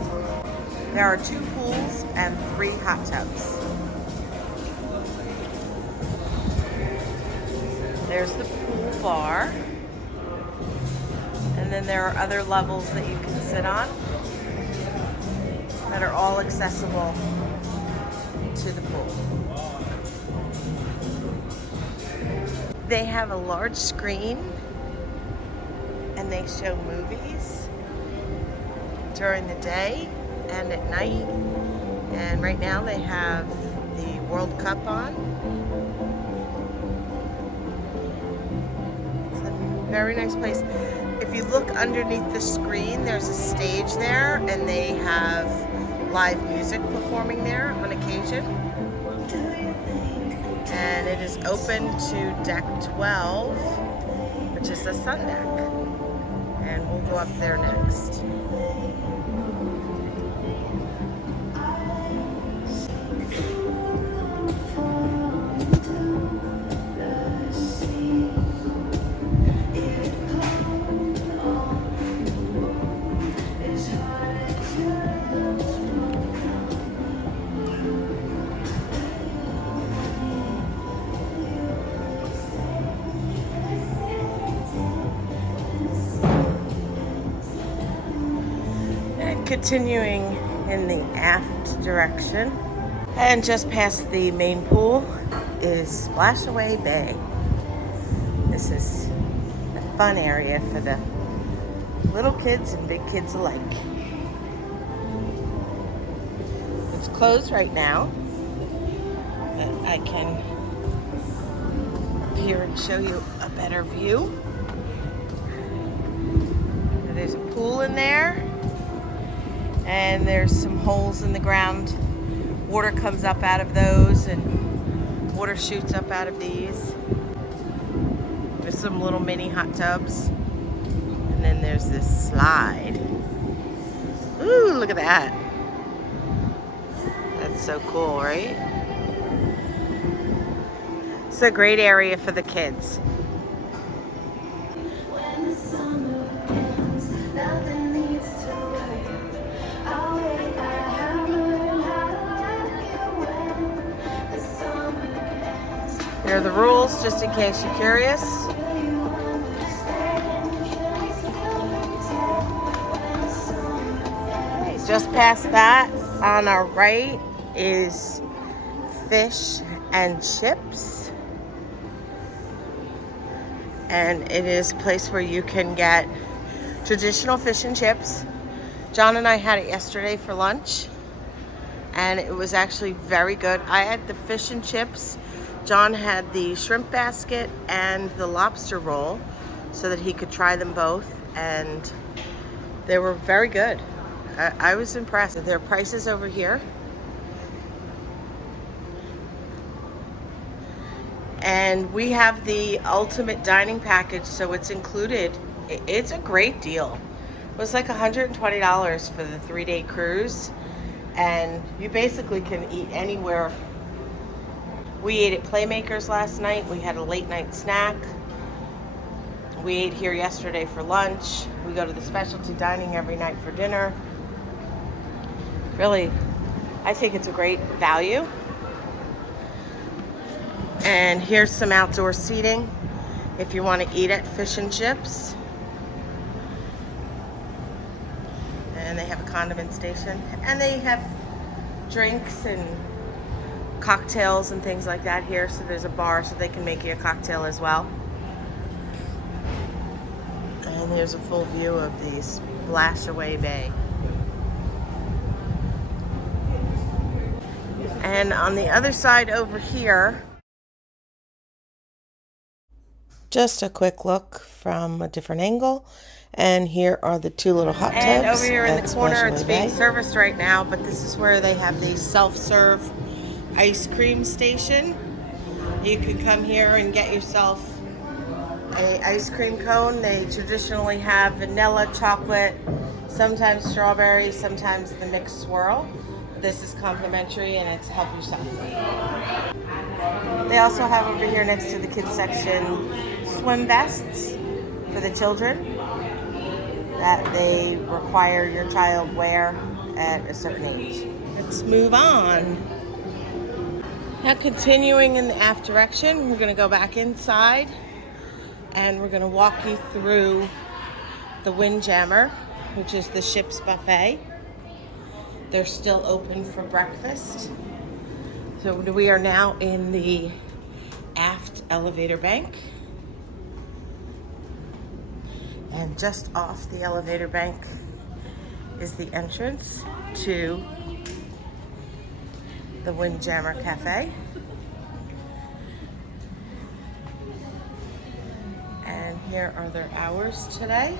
There are 2 pools and 3 hot tubs. There's the pool bar. And then there are other levels that you can sit on that are all accessible to the pool. They have a large screen and they show movies during the day and at night. And right now they have the World Cup on. It's a very nice place. If you look underneath the screen, there's a stage there and they have live music performing there on occasion. And it is open to deck 12, which is the sun deck. And we'll go up there next. Continuing in the aft direction, and just past the main pool is Splashaway Bay. This is a fun area for the little kids and big kids alike. It's closed right now, but I can appear and show you a better view. There's a pool in there. And there's some holes in the ground water comes up out of those and water shoots up out of these. There's some little mini hot tubs. And then there's this slide. Ooh, look at that. That's so cool, right? It's a great area for the kids. Here are the rules, just in case you're curious. Just past that, on our right, is fish and chips. And it is a place where you can get traditional fish and chips. Jon and I had it yesterday for lunch, and it was actually very good. I had the fish and chips. Jon had the shrimp basket and the lobster roll so that he could try them both, and they were very good. I was impressed. There are prices over here. And we have the ultimate dining package, so it's included. It's a great deal. It was like $120 for the 3-day cruise, and you basically can eat anywhere. We ate at Playmakers last night. We had a late night snack. We ate here yesterday for lunch. We go to the specialty dining every night for dinner. Really, I think it's a great value. And here's some outdoor seating if you want to eat at Fish and Chips. And they have a condiment station. And they have drinks and cocktails and things like that here. So there's a bar so they can make you a cocktail as well. And there's a full view of the Splashaway Bay. And on the other side over here, just a quick look from a different angle. And here are the 2 little hot tubs. And over here in the corner, it's being serviced right now, but this is where they have the self-serve ice cream station. You can come here and get yourself an ice cream cone. They traditionally have vanilla, chocolate, sometimes strawberry, sometimes the mixed swirl. This is complimentary and it's help yourself. They also have over here next to the kids section swim vests for the children that they require your child wear at a certain age. Let's move on. Now continuing in the aft direction, we're gonna go back inside and we're gonna walk you through the Windjammer, which is the ship's buffet. They're still open for breakfast. So we are now in the aft elevator bank. And just off the elevator bank is the entrance to the Windjammer Cafe. And here are their hours today.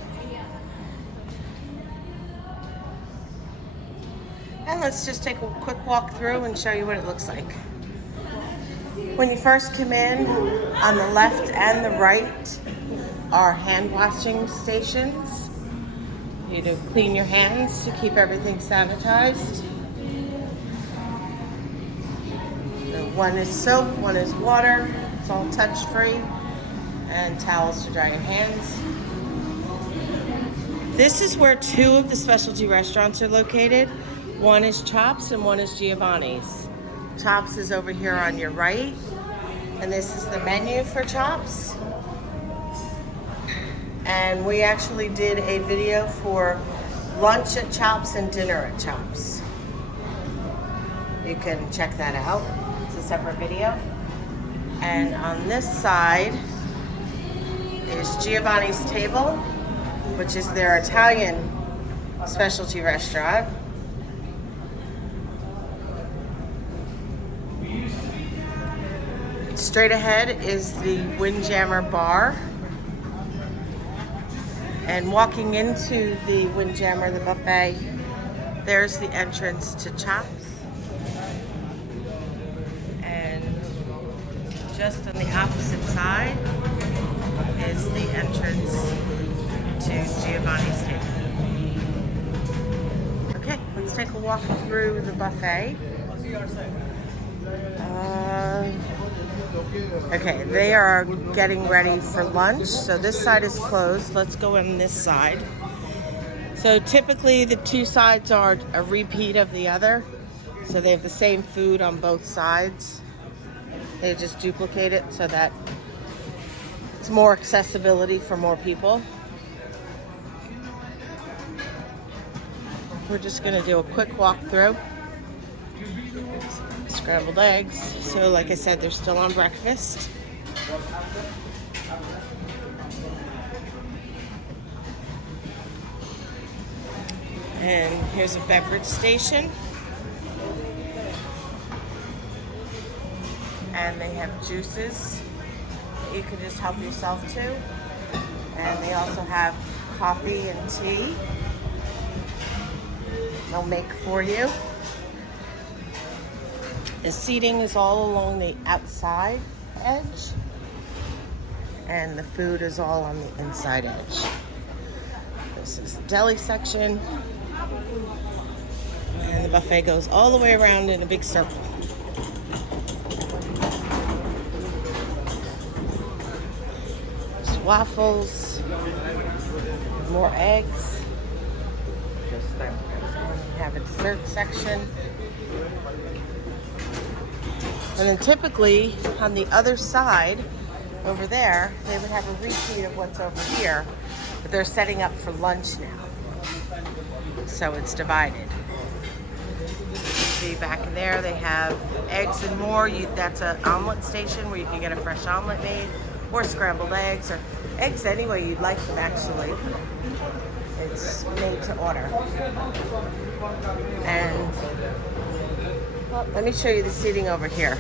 And let's just take a quick walk through and show you what it looks like. When you first come in, on the left and the right are hand washing stations. You to clean your hands to keep everything sanitized. One is soap, one is water. It's all touch free. And towels to dry your hands. This is where 2 of the specialty restaurants are located. One is Chops and one is Giovanni's. Chops is over here on your right. And this is the menu for Chops. And we actually did a video for lunch at Chops and dinner at Chops. You can check that out. It's a separate video. And on this side is Giovanni's Table, which is their Italian specialty restaurant. Straight ahead is the Windjammer Bar. And walking into the Windjammer, the buffet, there's the entrance to Chops. just on the opposite side is the entrance to Giovanni's table. Okay, let's take a walk through the buffet. Okay, they are getting ready for lunch. So this side is closed. Let's go on this side. So typically the two sides are a repeat of the other. So they have the same food on both sides. They just duplicate it so that it's more accessibility for more people. We're just gonna do a quick walk through. Scrambled eggs. So like I said, they're still on breakfast. And here's a beverage station. And they have juices that you can just help yourself to. And they also have coffee and tea. They'll make for you. The seating is all along the outside edge. And the food is all on the inside edge. This is the deli section. And the buffet goes all the way around in a big circle. There's waffles, more eggs. We have a dessert section. And then typically on the other side, over there, they would have a repeat of what's over here, but they're setting up for lunch now. So it's divided. See back in there, they have eggs and more. That's an omelet station where you can get a fresh omelet made, or scrambled eggs, or eggs any way you'd like them actually. It's made to order. And well, let me show you the seating over here.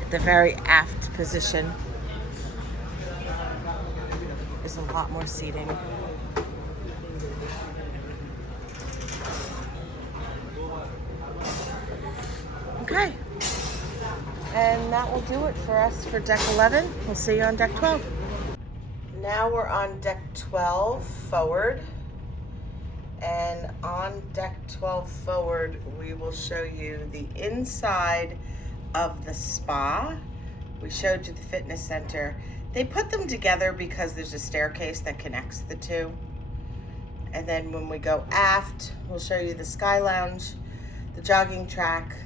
At the very aft position is a lot more seating. Okay. And that will do it for us for deck 11. We'll see you on deck 12. Now we're on deck 12 forward. And on deck 12 forward, we will show you the inside of the spa. We showed you the fitness center. They put them together because there's a staircase that connects the two. And then when we go aft, we'll show you the Sky Lounge, the jogging track,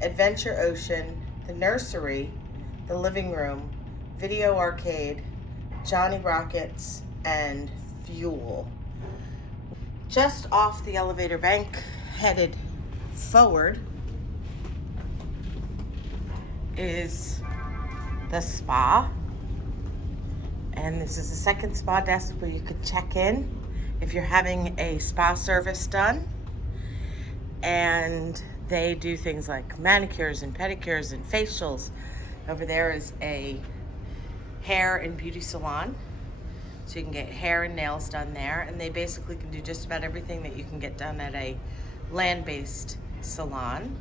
Adventure Ocean, the nursery, the living room, video arcade, Johnny Rockets, and fuel. Just off the elevator bank, headed forward, is the spa. And this is the second spa desk where you could check in if you're having a spa service done. And they do things like manicures and pedicures and facials. Over there is a hair and beauty salon. So you can get hair and nails done there. And they basically can do just about everything that you can get done at a land-based salon.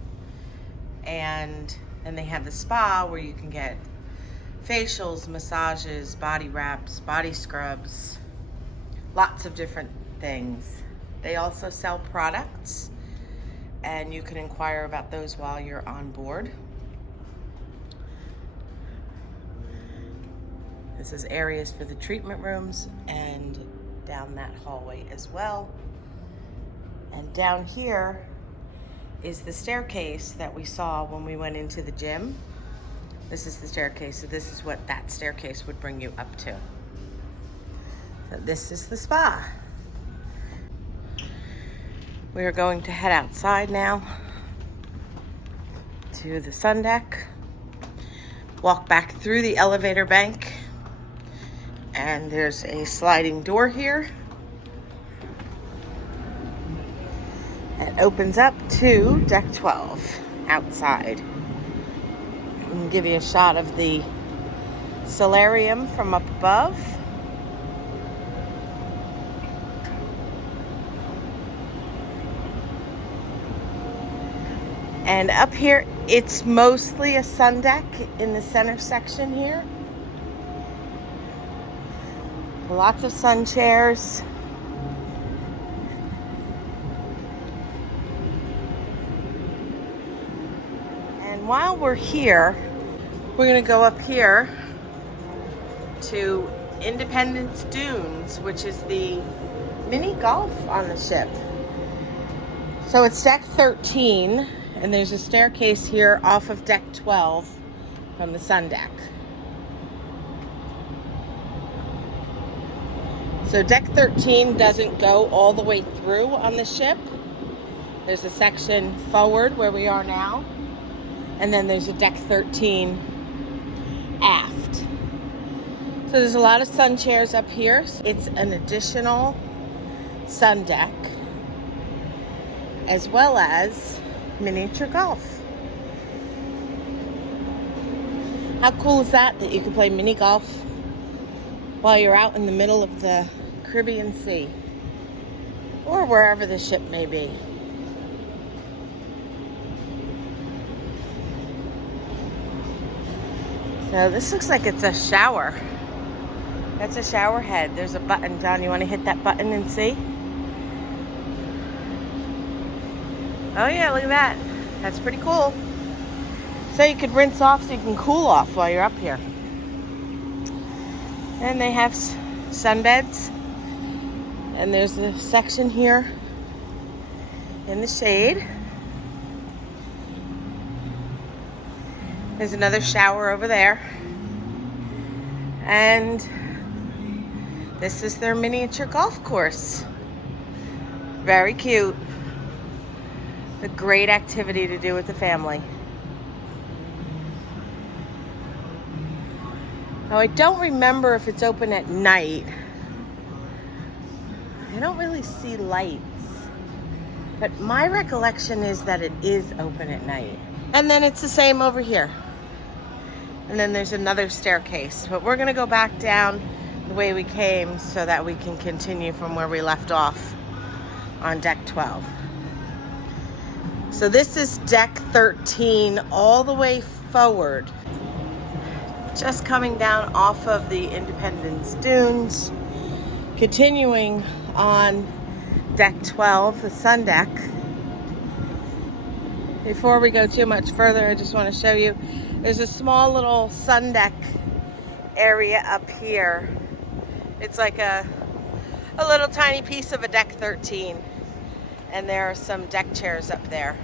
And then they have the spa where you can get facials, massages, body wraps, body scrubs, lots of different things. They also sell products, and you can inquire about those while you're on board. This is areas for the treatment rooms and down that hallway as well. And down here is the staircase that we saw when we went into the gym. This is the staircase, so this is what that staircase would bring you up to. So this is the spa. We are going to head outside now to the sun deck, walk back through the elevator bank, and there's a sliding door here. It opens up to deck 12 outside. And give you a shot of the solarium from up above. And up here, it's mostly a sun deck in the center section here. Lots of sun chairs. And while we're here, we're gonna go up here to Independence Dunes, which is the mini golf on the ship. So it's deck 13, and there's a staircase here off of deck 12 from the sun deck. So deck 13 doesn't go all the way through on the ship. There's a section forward where we are now, and then there's a deck 13 aft. So there's a lot of sun chairs up here. It's an additional sun deck, as well as miniature golf. How cool is that you can play mini golf while you're out in the middle of the Caribbean Sea or wherever the ship may be. So this looks like it's a shower. That's a shower head. There's a button. John, you want to hit that button and see? Oh yeah, look at that. That's pretty cool. So you could rinse off so you can cool off while you're up here. And they have sunbeds. And there's a section here in the shade. There's another shower over there. And this is their miniature golf course. Very cute. A great activity to do with the family. Now, I don't remember if it's open at night. I don't really see lights. But my recollection is that it is open at night. And then it's the same over here. And then there's another staircase. But we're gonna go back down the way we came so that we can continue from where we left off on deck 12. So this is deck 13 all the way forward. Just coming down off of the Independence Dunes, continuing on deck 12, the sun deck. Before we go too much further, I just want to show you, there's a small little sun deck area up here. It's like a little tiny piece of a deck 13. And there are some deck chairs up there.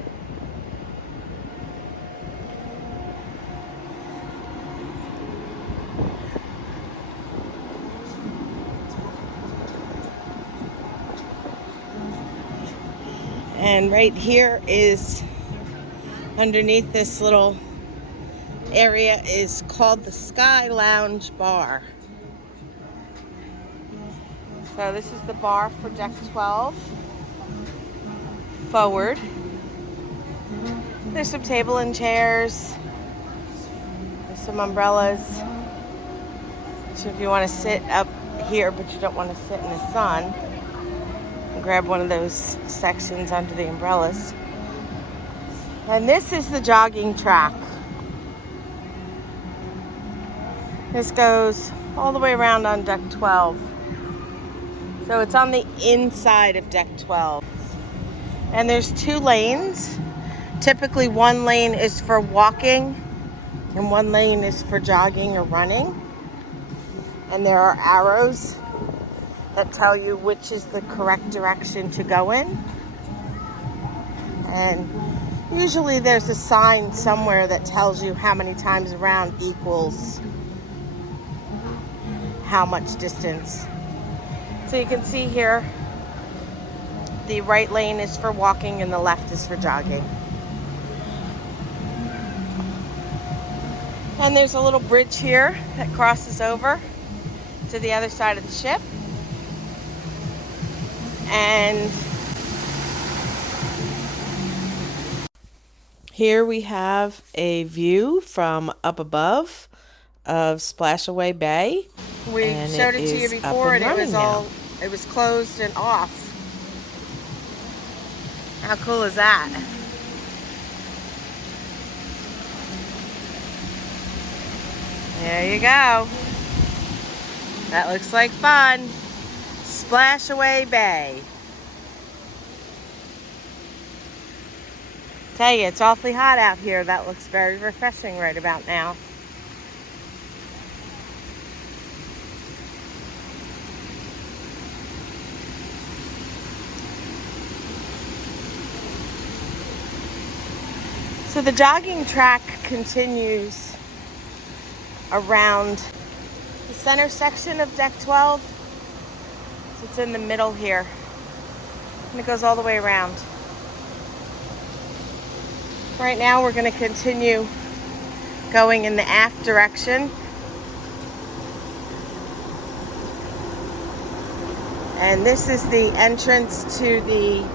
And right here is, underneath this little area, is called the Sky Lounge Bar. So this is the bar for deck 12. Forward. There's some table and chairs. There's some umbrellas. So if you want to sit up here but you don't want to sit in the sun, grab one of those sections under the umbrellas. And this is the jogging track. This goes all the way around on deck 12. So it's on the inside of deck 12. And there's 2 lanes. Typically one lane is for walking and one lane is for jogging or running. And there are arrows that tell you which is the correct direction to go in. And usually there's a sign somewhere that tells you how many times around equals how much distance. So you can see here, the right lane is for walking and the left is for jogging. And there's a little bridge here that crosses over to the other side of the ship. And here we have a view from up above of Splashaway Bay. We showed it to you before and it was closed and off. How cool is that? There you go. That looks like fun. Splash Away Bay. Tell you, it's awfully hot out here. That looks very refreshing right about now. So the jogging track continues around the center section of deck 12. So it's in the middle here. And it goes all the way around. Right now we're going to continue going in the aft direction. And this is the entrance to the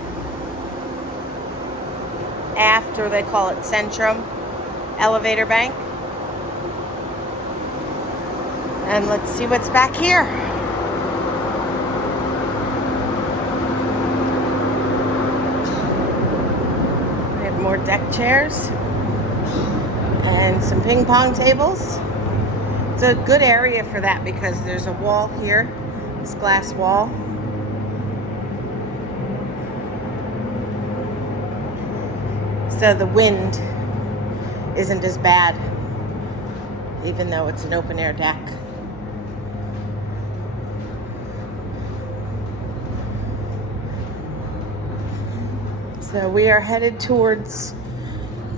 aft, or they call it Centrum, elevator bank. And let's see what's back here. We have more deck chairs and some ping pong tables. It's a good area for that because there's a wall here, this glass wall. So the wind isn't as bad, even though it's an open air deck. So we are headed towards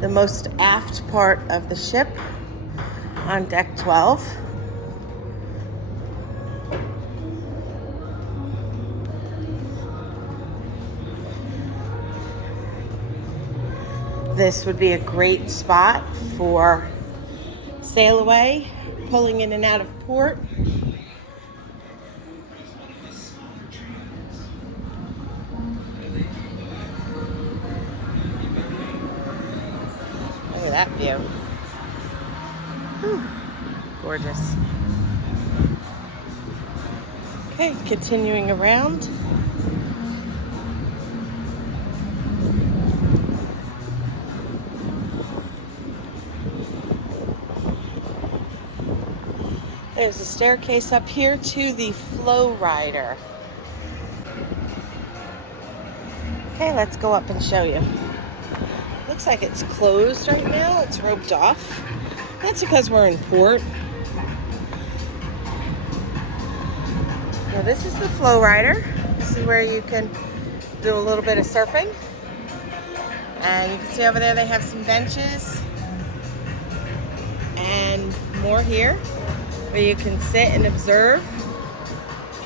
the most aft part of the ship on deck 12. This would be a great spot for sail away, pulling in and out of port. Look at that view. Whew. Gorgeous. Okay, continuing around. There's a staircase up here to the flow rider. Okay, let's go up and show you. Looks like it's closed right now. It's roped off. That's because we're in port. Now this is the flow rider. This is where you can do a little bit of surfing. And you can see over there they have some benches and more here, where you can sit and observe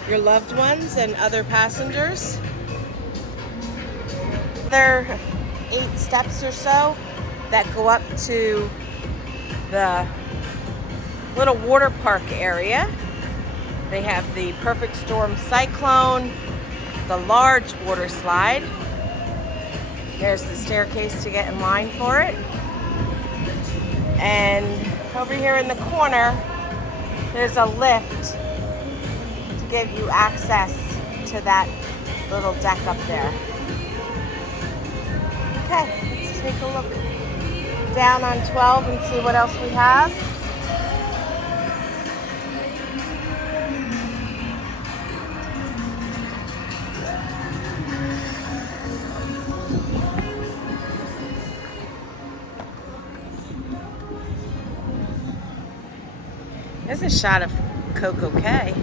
your loved ones and other passengers. There are 8 steps or so that go up to the little water park area. They have the Perfect Storm Cyclone, the large water slide. There's the staircase to get in line for it. And over here in the corner, there's a lift to give you access to that little deck up there. Okay, let's take a look down on 12 and see what else we have. There's a shot of Coco Cay.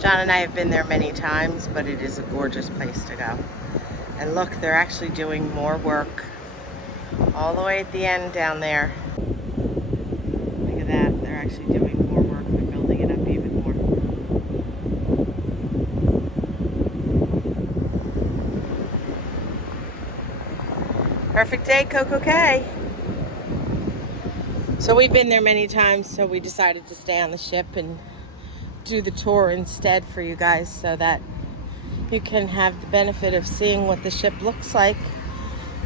Jon and I have been there many times, but it is a gorgeous place to go. And look, they're actually doing more work all the way at the end down there. Look at that, they're actually doing more work. They're building it up even more. Perfect day, Coco Cay. So we've been there many times, so we decided to stay on the ship and do the tour instead for you guys, so that you can have the benefit of seeing what the ship looks like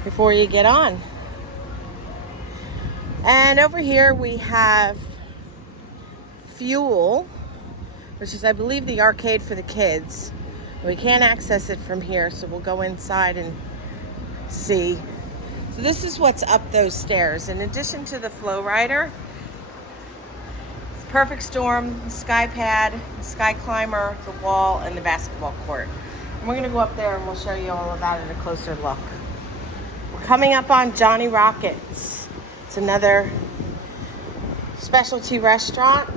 before you get on. And over here we have fuel which is, I believe, the arcade for the kids. We can't access it from here, so we'll go inside and see. So this is what's up those stairs. In addition to the flow rider, Perfect Storm, Sky Pad, Sky Climber, the wall, and the basketball court. And we're gonna go up there and we'll show you all about it, a closer look. We're coming up on Johnny Rockets. It's another specialty restaurant.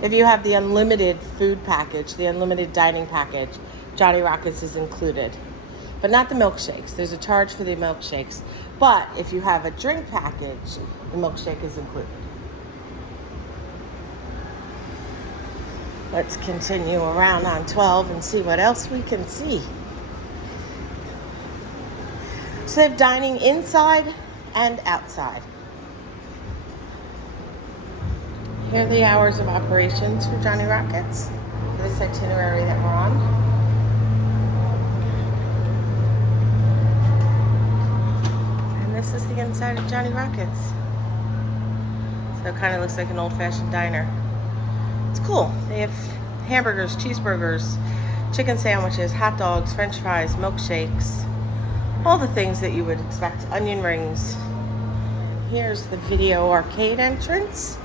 If you have the unlimited food package, the unlimited dining package, Johnny Rockets is included. But not the milkshakes. There's a charge for the milkshakes. But if you have a drink package, the milkshake is included. Let's continue around on 12 and see what else we can see. So they have dining inside and outside. Here are the hours of operations for Johnny Rockets, for this itinerary that we're on. And this is the inside of Johnny Rockets. So it kind of looks like an old-fashioned diner. It's cool. They have hamburgers, cheeseburgers, chicken sandwiches, hot dogs, french fries, milkshakes, all the things that you would expect, onion rings. Here's the video arcade entrance.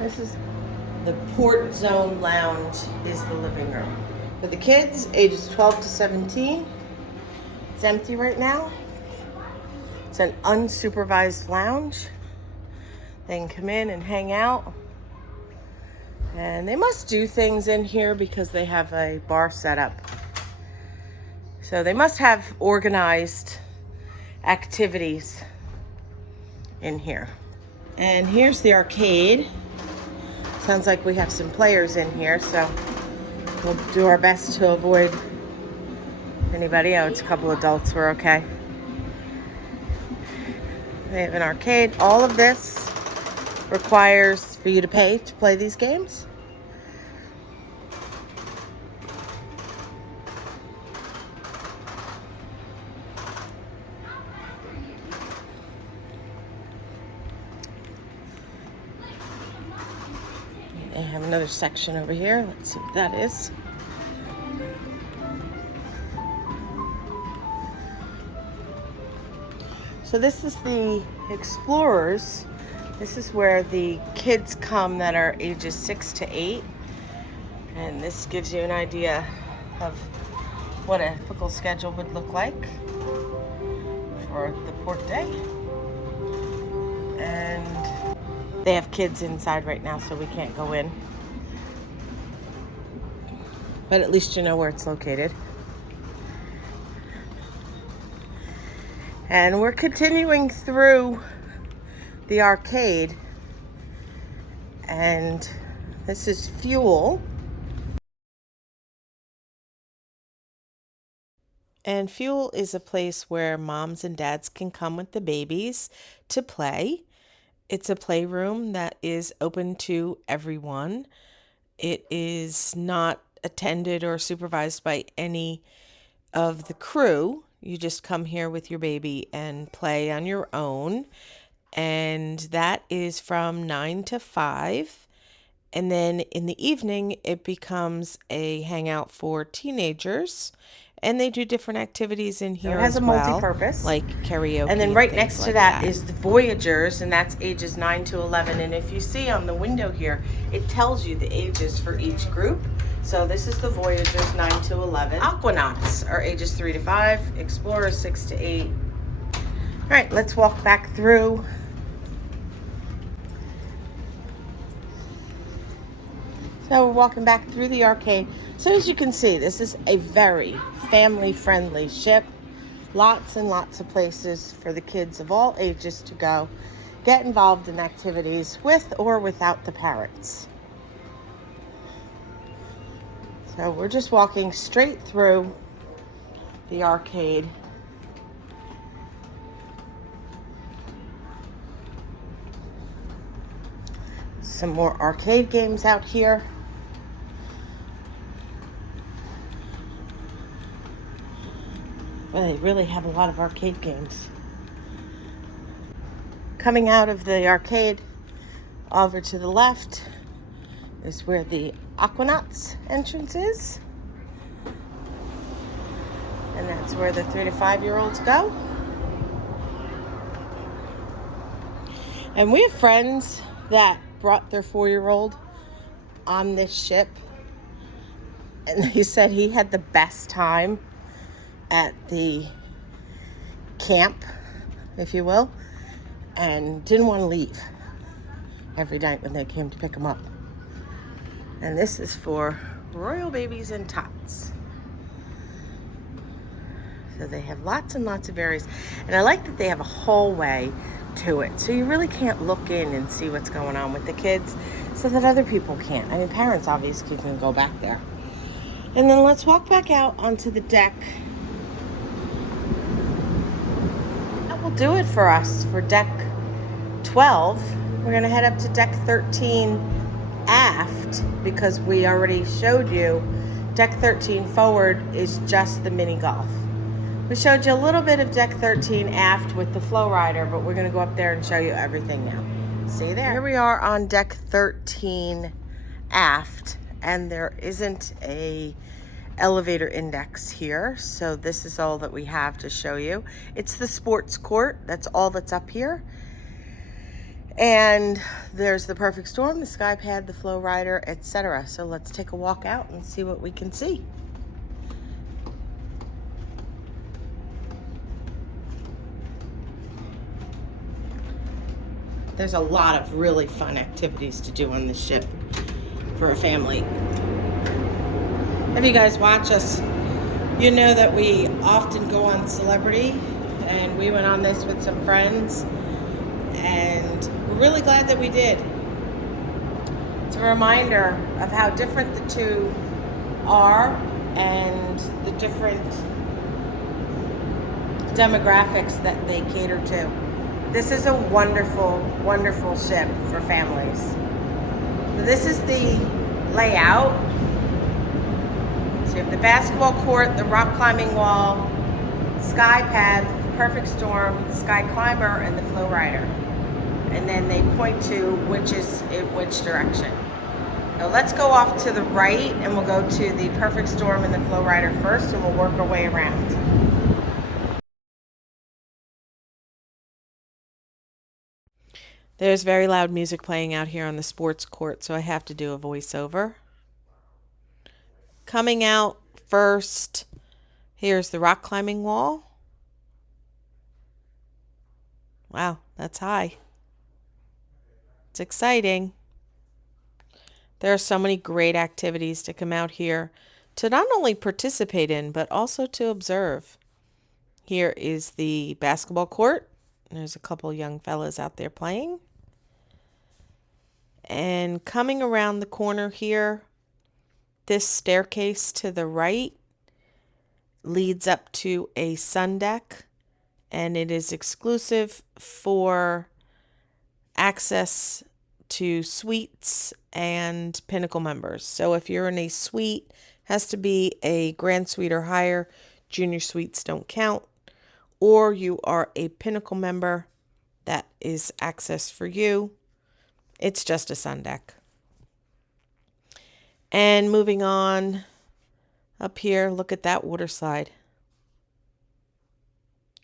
This is the Port Zone Lounge, is the living room. For the kids, ages 12 to 17. It's empty right now. It's an unsupervised lounge. They can come in and hang out. And they must do things in here because they have a bar set up. So they must have organized activities in here. And here's the arcade. Sounds like we have some players in here, so we'll do our best to avoid anybody. Oh, it's a couple adults, we're okay. They have an arcade. All of this requires for you to pay to play these games. They have another section over here. Let's see what that is. So this is the Explorers. This is where the kids come that are ages 6 to 8. And this gives you an idea of what a typical schedule would look like for the port day. And they have kids inside right now, so we can't go in. But at least you know where it's located. And we're continuing through the arcade. And this is Fuel. And Fuel is a place where moms and dads can come with the babies to play. It's a playroom that is open to everyone. It is not attended or supervised by any of the crew. You just come here with your baby and play on your own. And that is from 9 to 5. And then in the evening, it becomes a hangout for teenagers. And they do different activities in here as well. It has a multi-purpose. Like karaoke. And then right next to that is the Voyagers, and that's ages 9 to 11. And if you see on the window here, it tells you the ages for each group. So this is the Voyagers, 9 to 11. Aquanauts are ages 3 to 5. Explorers, 6 to 8. All right, let's walk back through. So we're walking back through the arcade. So as you can see, this is a very family-friendly ship. Lots and lots of places for the kids of all ages to go get involved in activities with or without the parents. So we're just walking straight through the arcade. Some more arcade games out here. Well, they really have a lot of arcade games. Coming out of the arcade, Over to the left is where the Aquanauts entrance is. And that's where the 3 to 5-year-olds go. And we have friends that brought their 4-year-old on this ship. And he said he had the best time at the camp, if you will, and didn't want to leave every night when they came to pick him up. And this is for royal babies and tots. So they have lots and lots of areas. And I like that they have a hallway to it. So you really can't look in and see what's going on with the kids so that other people can't. I mean, parents obviously can go back there. And then let's walk back out onto the deck. That will do it for us for deck 12. We're going to head up to deck 13 aft because we already showed you deck 13 forward is just the mini golf. We showed you a little bit of deck 13 aft with the flow rider, but we're going to go up there and show you everything now. See you there. Here we are on deck 13 aft, and there isn't a elevator index here, so this is all that we have to show you. It's the sports court. That's all that's up here. And there's the perfect storm, the sky pad, the flow rider, etc. So let's take a walk out and see what we can see. There's a lot of really fun activities to do on this ship for a family. If you guys watch us, you know that we often go on Celebrity, and we went on this with some friends, and we're really glad that we did. It's a reminder of how different the two are and the different demographics that they cater to. This is a wonderful, wonderful ship for families. This is the layout. So you have the basketball court, the rock climbing wall, sky pad, perfect storm, sky climber, and the flow rider. And then they point to which is in which direction. Now let's go off to the right, and we'll go to the perfect storm and the flow rider first, and we'll work our way around. There's very loud music playing out here on the sports court, so I have to do a voiceover. Coming out first, here's the rock climbing wall. Wow, that's high. It's exciting. There are so many great activities to come out here to not only participate in, but also to observe. Here is the basketball court. There's a couple young fellas out there playing. And coming around the corner here, this staircase to the right leads up to a sun deck, and it is exclusive for access to suites and Pinnacle members. So if you're in a suite, has to be a grand suite or higher. Junior suites don't count. Or you are a Pinnacle member, that is access for you. It's just a sun deck. And moving on up here, look at that water slide.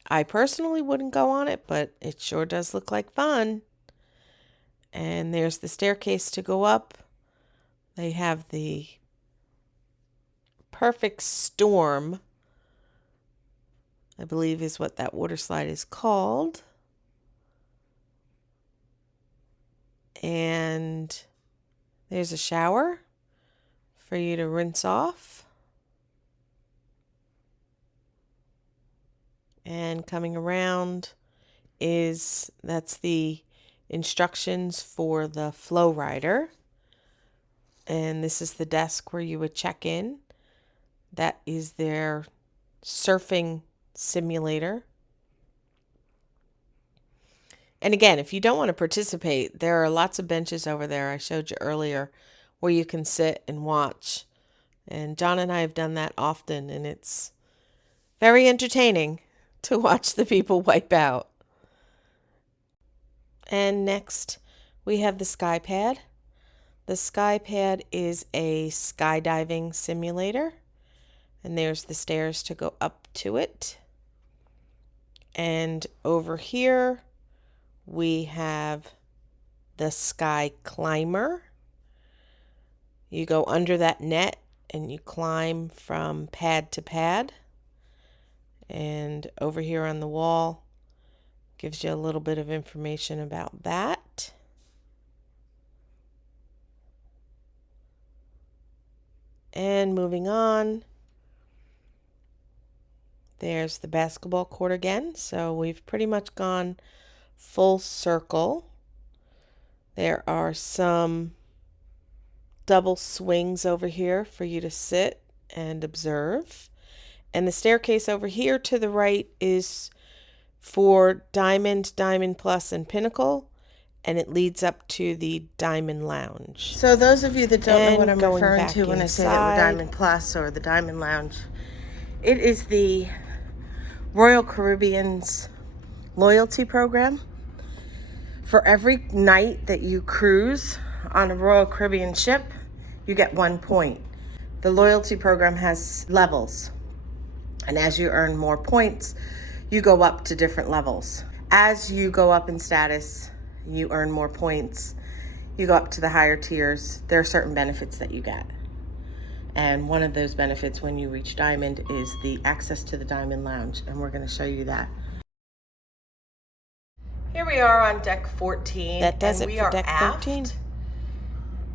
I personally wouldn't go on it, but it sure does look like fun. And there's the staircase to go up. They have the perfect storm, I believe is what that water slide is called. And there's a shower for you to rinse off. And coming around that's the instructions for the flow rider. And this is the desk where you would check in. That is their surfing simulator. And again, if you don't want to participate, there are lots of benches over there I showed you earlier where you can sit and watch. And Jon and I have done that often, and it's very entertaining to watch the people wipe out. And next, we have the Sky Pad. The Sky Pad is a skydiving simulator, and there's the stairs to go up to it. And over here we have the Sky Climber. You go under that net and you climb from pad to pad. And over here on the wall gives you a little bit of information about that. And moving on, there's the basketball court again. So we've pretty much gone full circle. There are some double swings over here for you to sit and observe. And the staircase over here to the right is for Diamond, Diamond Plus, and Pinnacle, and it leads up to the Diamond Lounge. So those of you that don't know what I'm referring to when I say that we're Diamond Plus or the Diamond Lounge, it is the Royal Caribbean's loyalty program. For every night that you cruise on a Royal Caribbean ship, you get 1 point. The loyalty program has levels, and as you earn more points, you go up to different levels. As you go up in status, you earn more points. You go up to the higher tiers. There are certain benefits that you get. And one of those benefits when you reach Diamond is the access to the Diamond Lounge, and we're going to show you that. Here we are on deck 14. That does and it we for are deck aft. 13.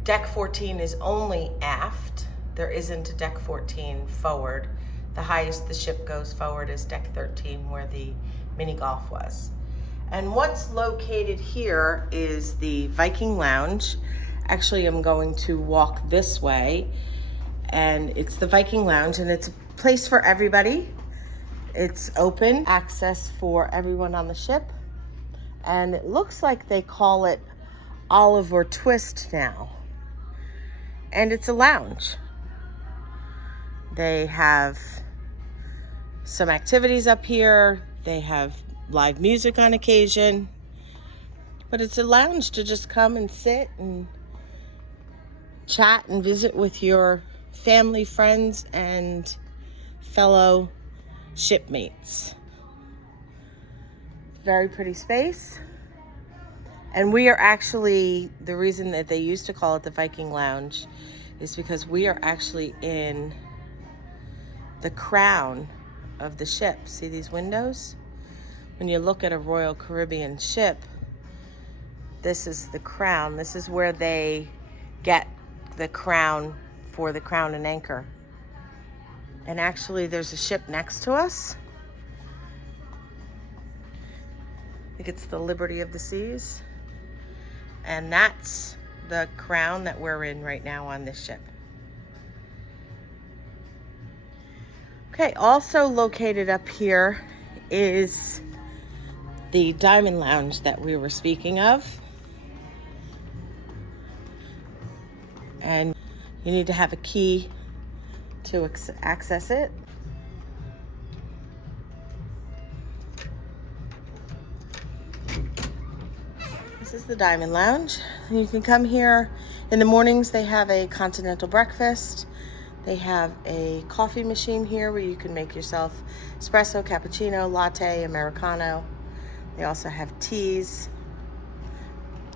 Deck 14 is only aft. There isn't a deck 14 forward. The highest the ship goes forward is deck 13, where the mini golf was. And what's located here is the Viking Lounge. Actually, I'm going to walk this way, and it's the Viking Lounge, and it's a place for everybody. It's open access for everyone on the ship, and it looks like they call it Olive or Twist now. And it's a lounge. They have some activities up here. They have live music on occasion. But it's a lounge to just come and sit and chat and visit with your family, friends, and fellow shipmates. Very pretty space. And we are actually, the reason that they used to call it the Viking Lounge is because we are actually in the crown of the ship. See these windows? When you look at a Royal Caribbean ship, this is the crown. This is where they get the crown for the crown and anchor. And actually there's a ship next to us. I think it's the Liberty of the Seas. And that's the crown that we're in right now on this ship. Okay, also located up here is the Diamond Lounge that we were speaking of. And you need to have a key to access it. This is the Diamond Lounge. You can come here in the mornings. They have a continental breakfast. They have a coffee machine here where you can make yourself espresso, cappuccino, latte, Americano. They also have teas.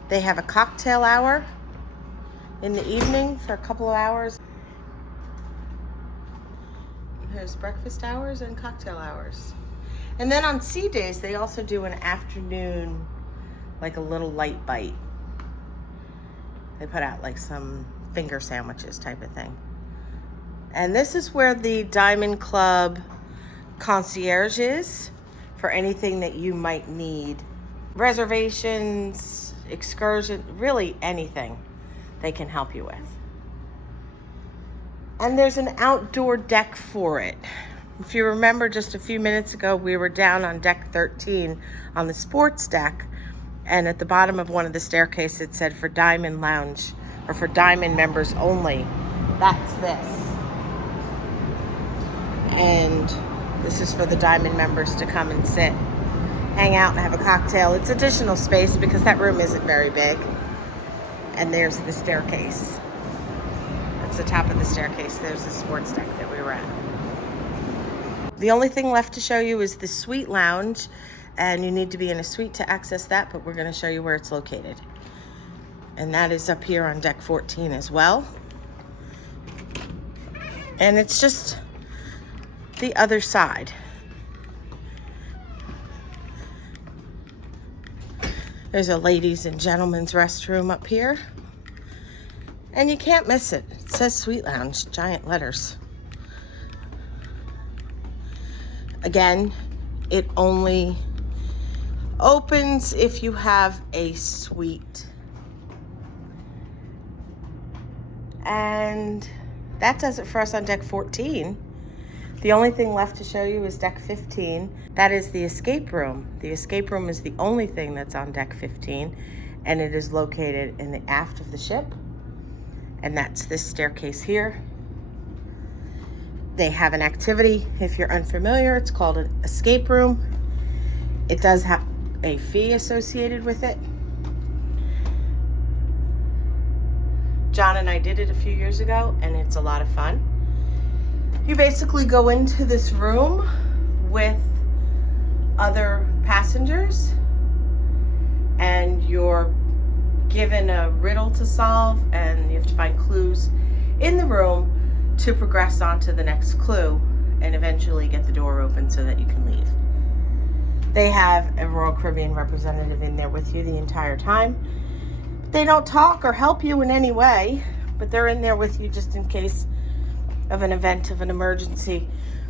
They have a cocktail hour in the evening for a couple of hours. There's breakfast hours and cocktail hours. And then on sea days, they also do an afternoon, like a little light bite. They put out like some finger sandwiches type of thing. And this is where the Diamond Club concierge is for anything that you might need. Reservations, excursion, really anything they can help you with. And there's an outdoor deck for it. If you remember just a few minutes ago, we were down on deck 13 on the sports deck, and at the bottom of one of the staircases it said for Diamond Lounge, or for Diamond members only. That's this. And this is for the Diamond members to come and sit, hang out and have a cocktail. It's additional space because that room isn't very big. And there's the staircase. That's the top of the staircase. There's the sports deck that we were at. The only thing left to show you is the suite lounge, and you need to be in a suite to access that, but we're going to show you where it's located. And that is up here on deck 14 as well. And it's just the other side. There's a ladies' and gentlemen's restroom up here. And you can't miss it. It says Suite Lounge, giant letters. Again, it only opens if you have a suite. And that does it for us on deck 14. The only thing left to show you is deck 15. That is the escape room. The escape room is the only thing that's on deck 15, and it is located in the aft of the ship. And that's this staircase here. They have an activity, if you're unfamiliar, it's called an escape room. It does have a fee associated with it. Jon and I did it a few years ago, and it's a lot of fun. You basically go into this room with other passengers, and you're given a riddle to solve, and you have to find clues in the room to progress on to the next clue and eventually get the door open so that you can leave. They have a Royal Caribbean representative in there with you the entire time. They don't talk or help you in any way, but they're in there with you just in case of an event, of an emergency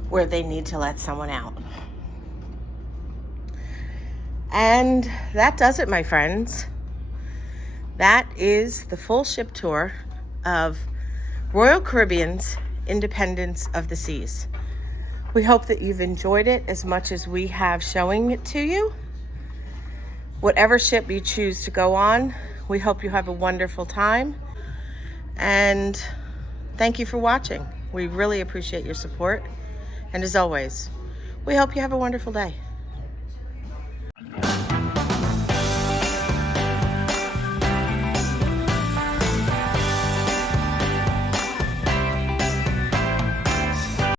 where they need to let someone out. And that does it, my friends. That is the full ship tour of Royal Caribbean's Independence of the Seas. We hope that you've enjoyed it as much as we have showing it to you. Whatever ship you choose to go on, we hope you have a wonderful time. And thank you for watching. We really appreciate your support. And as always, we hope you have a wonderful day.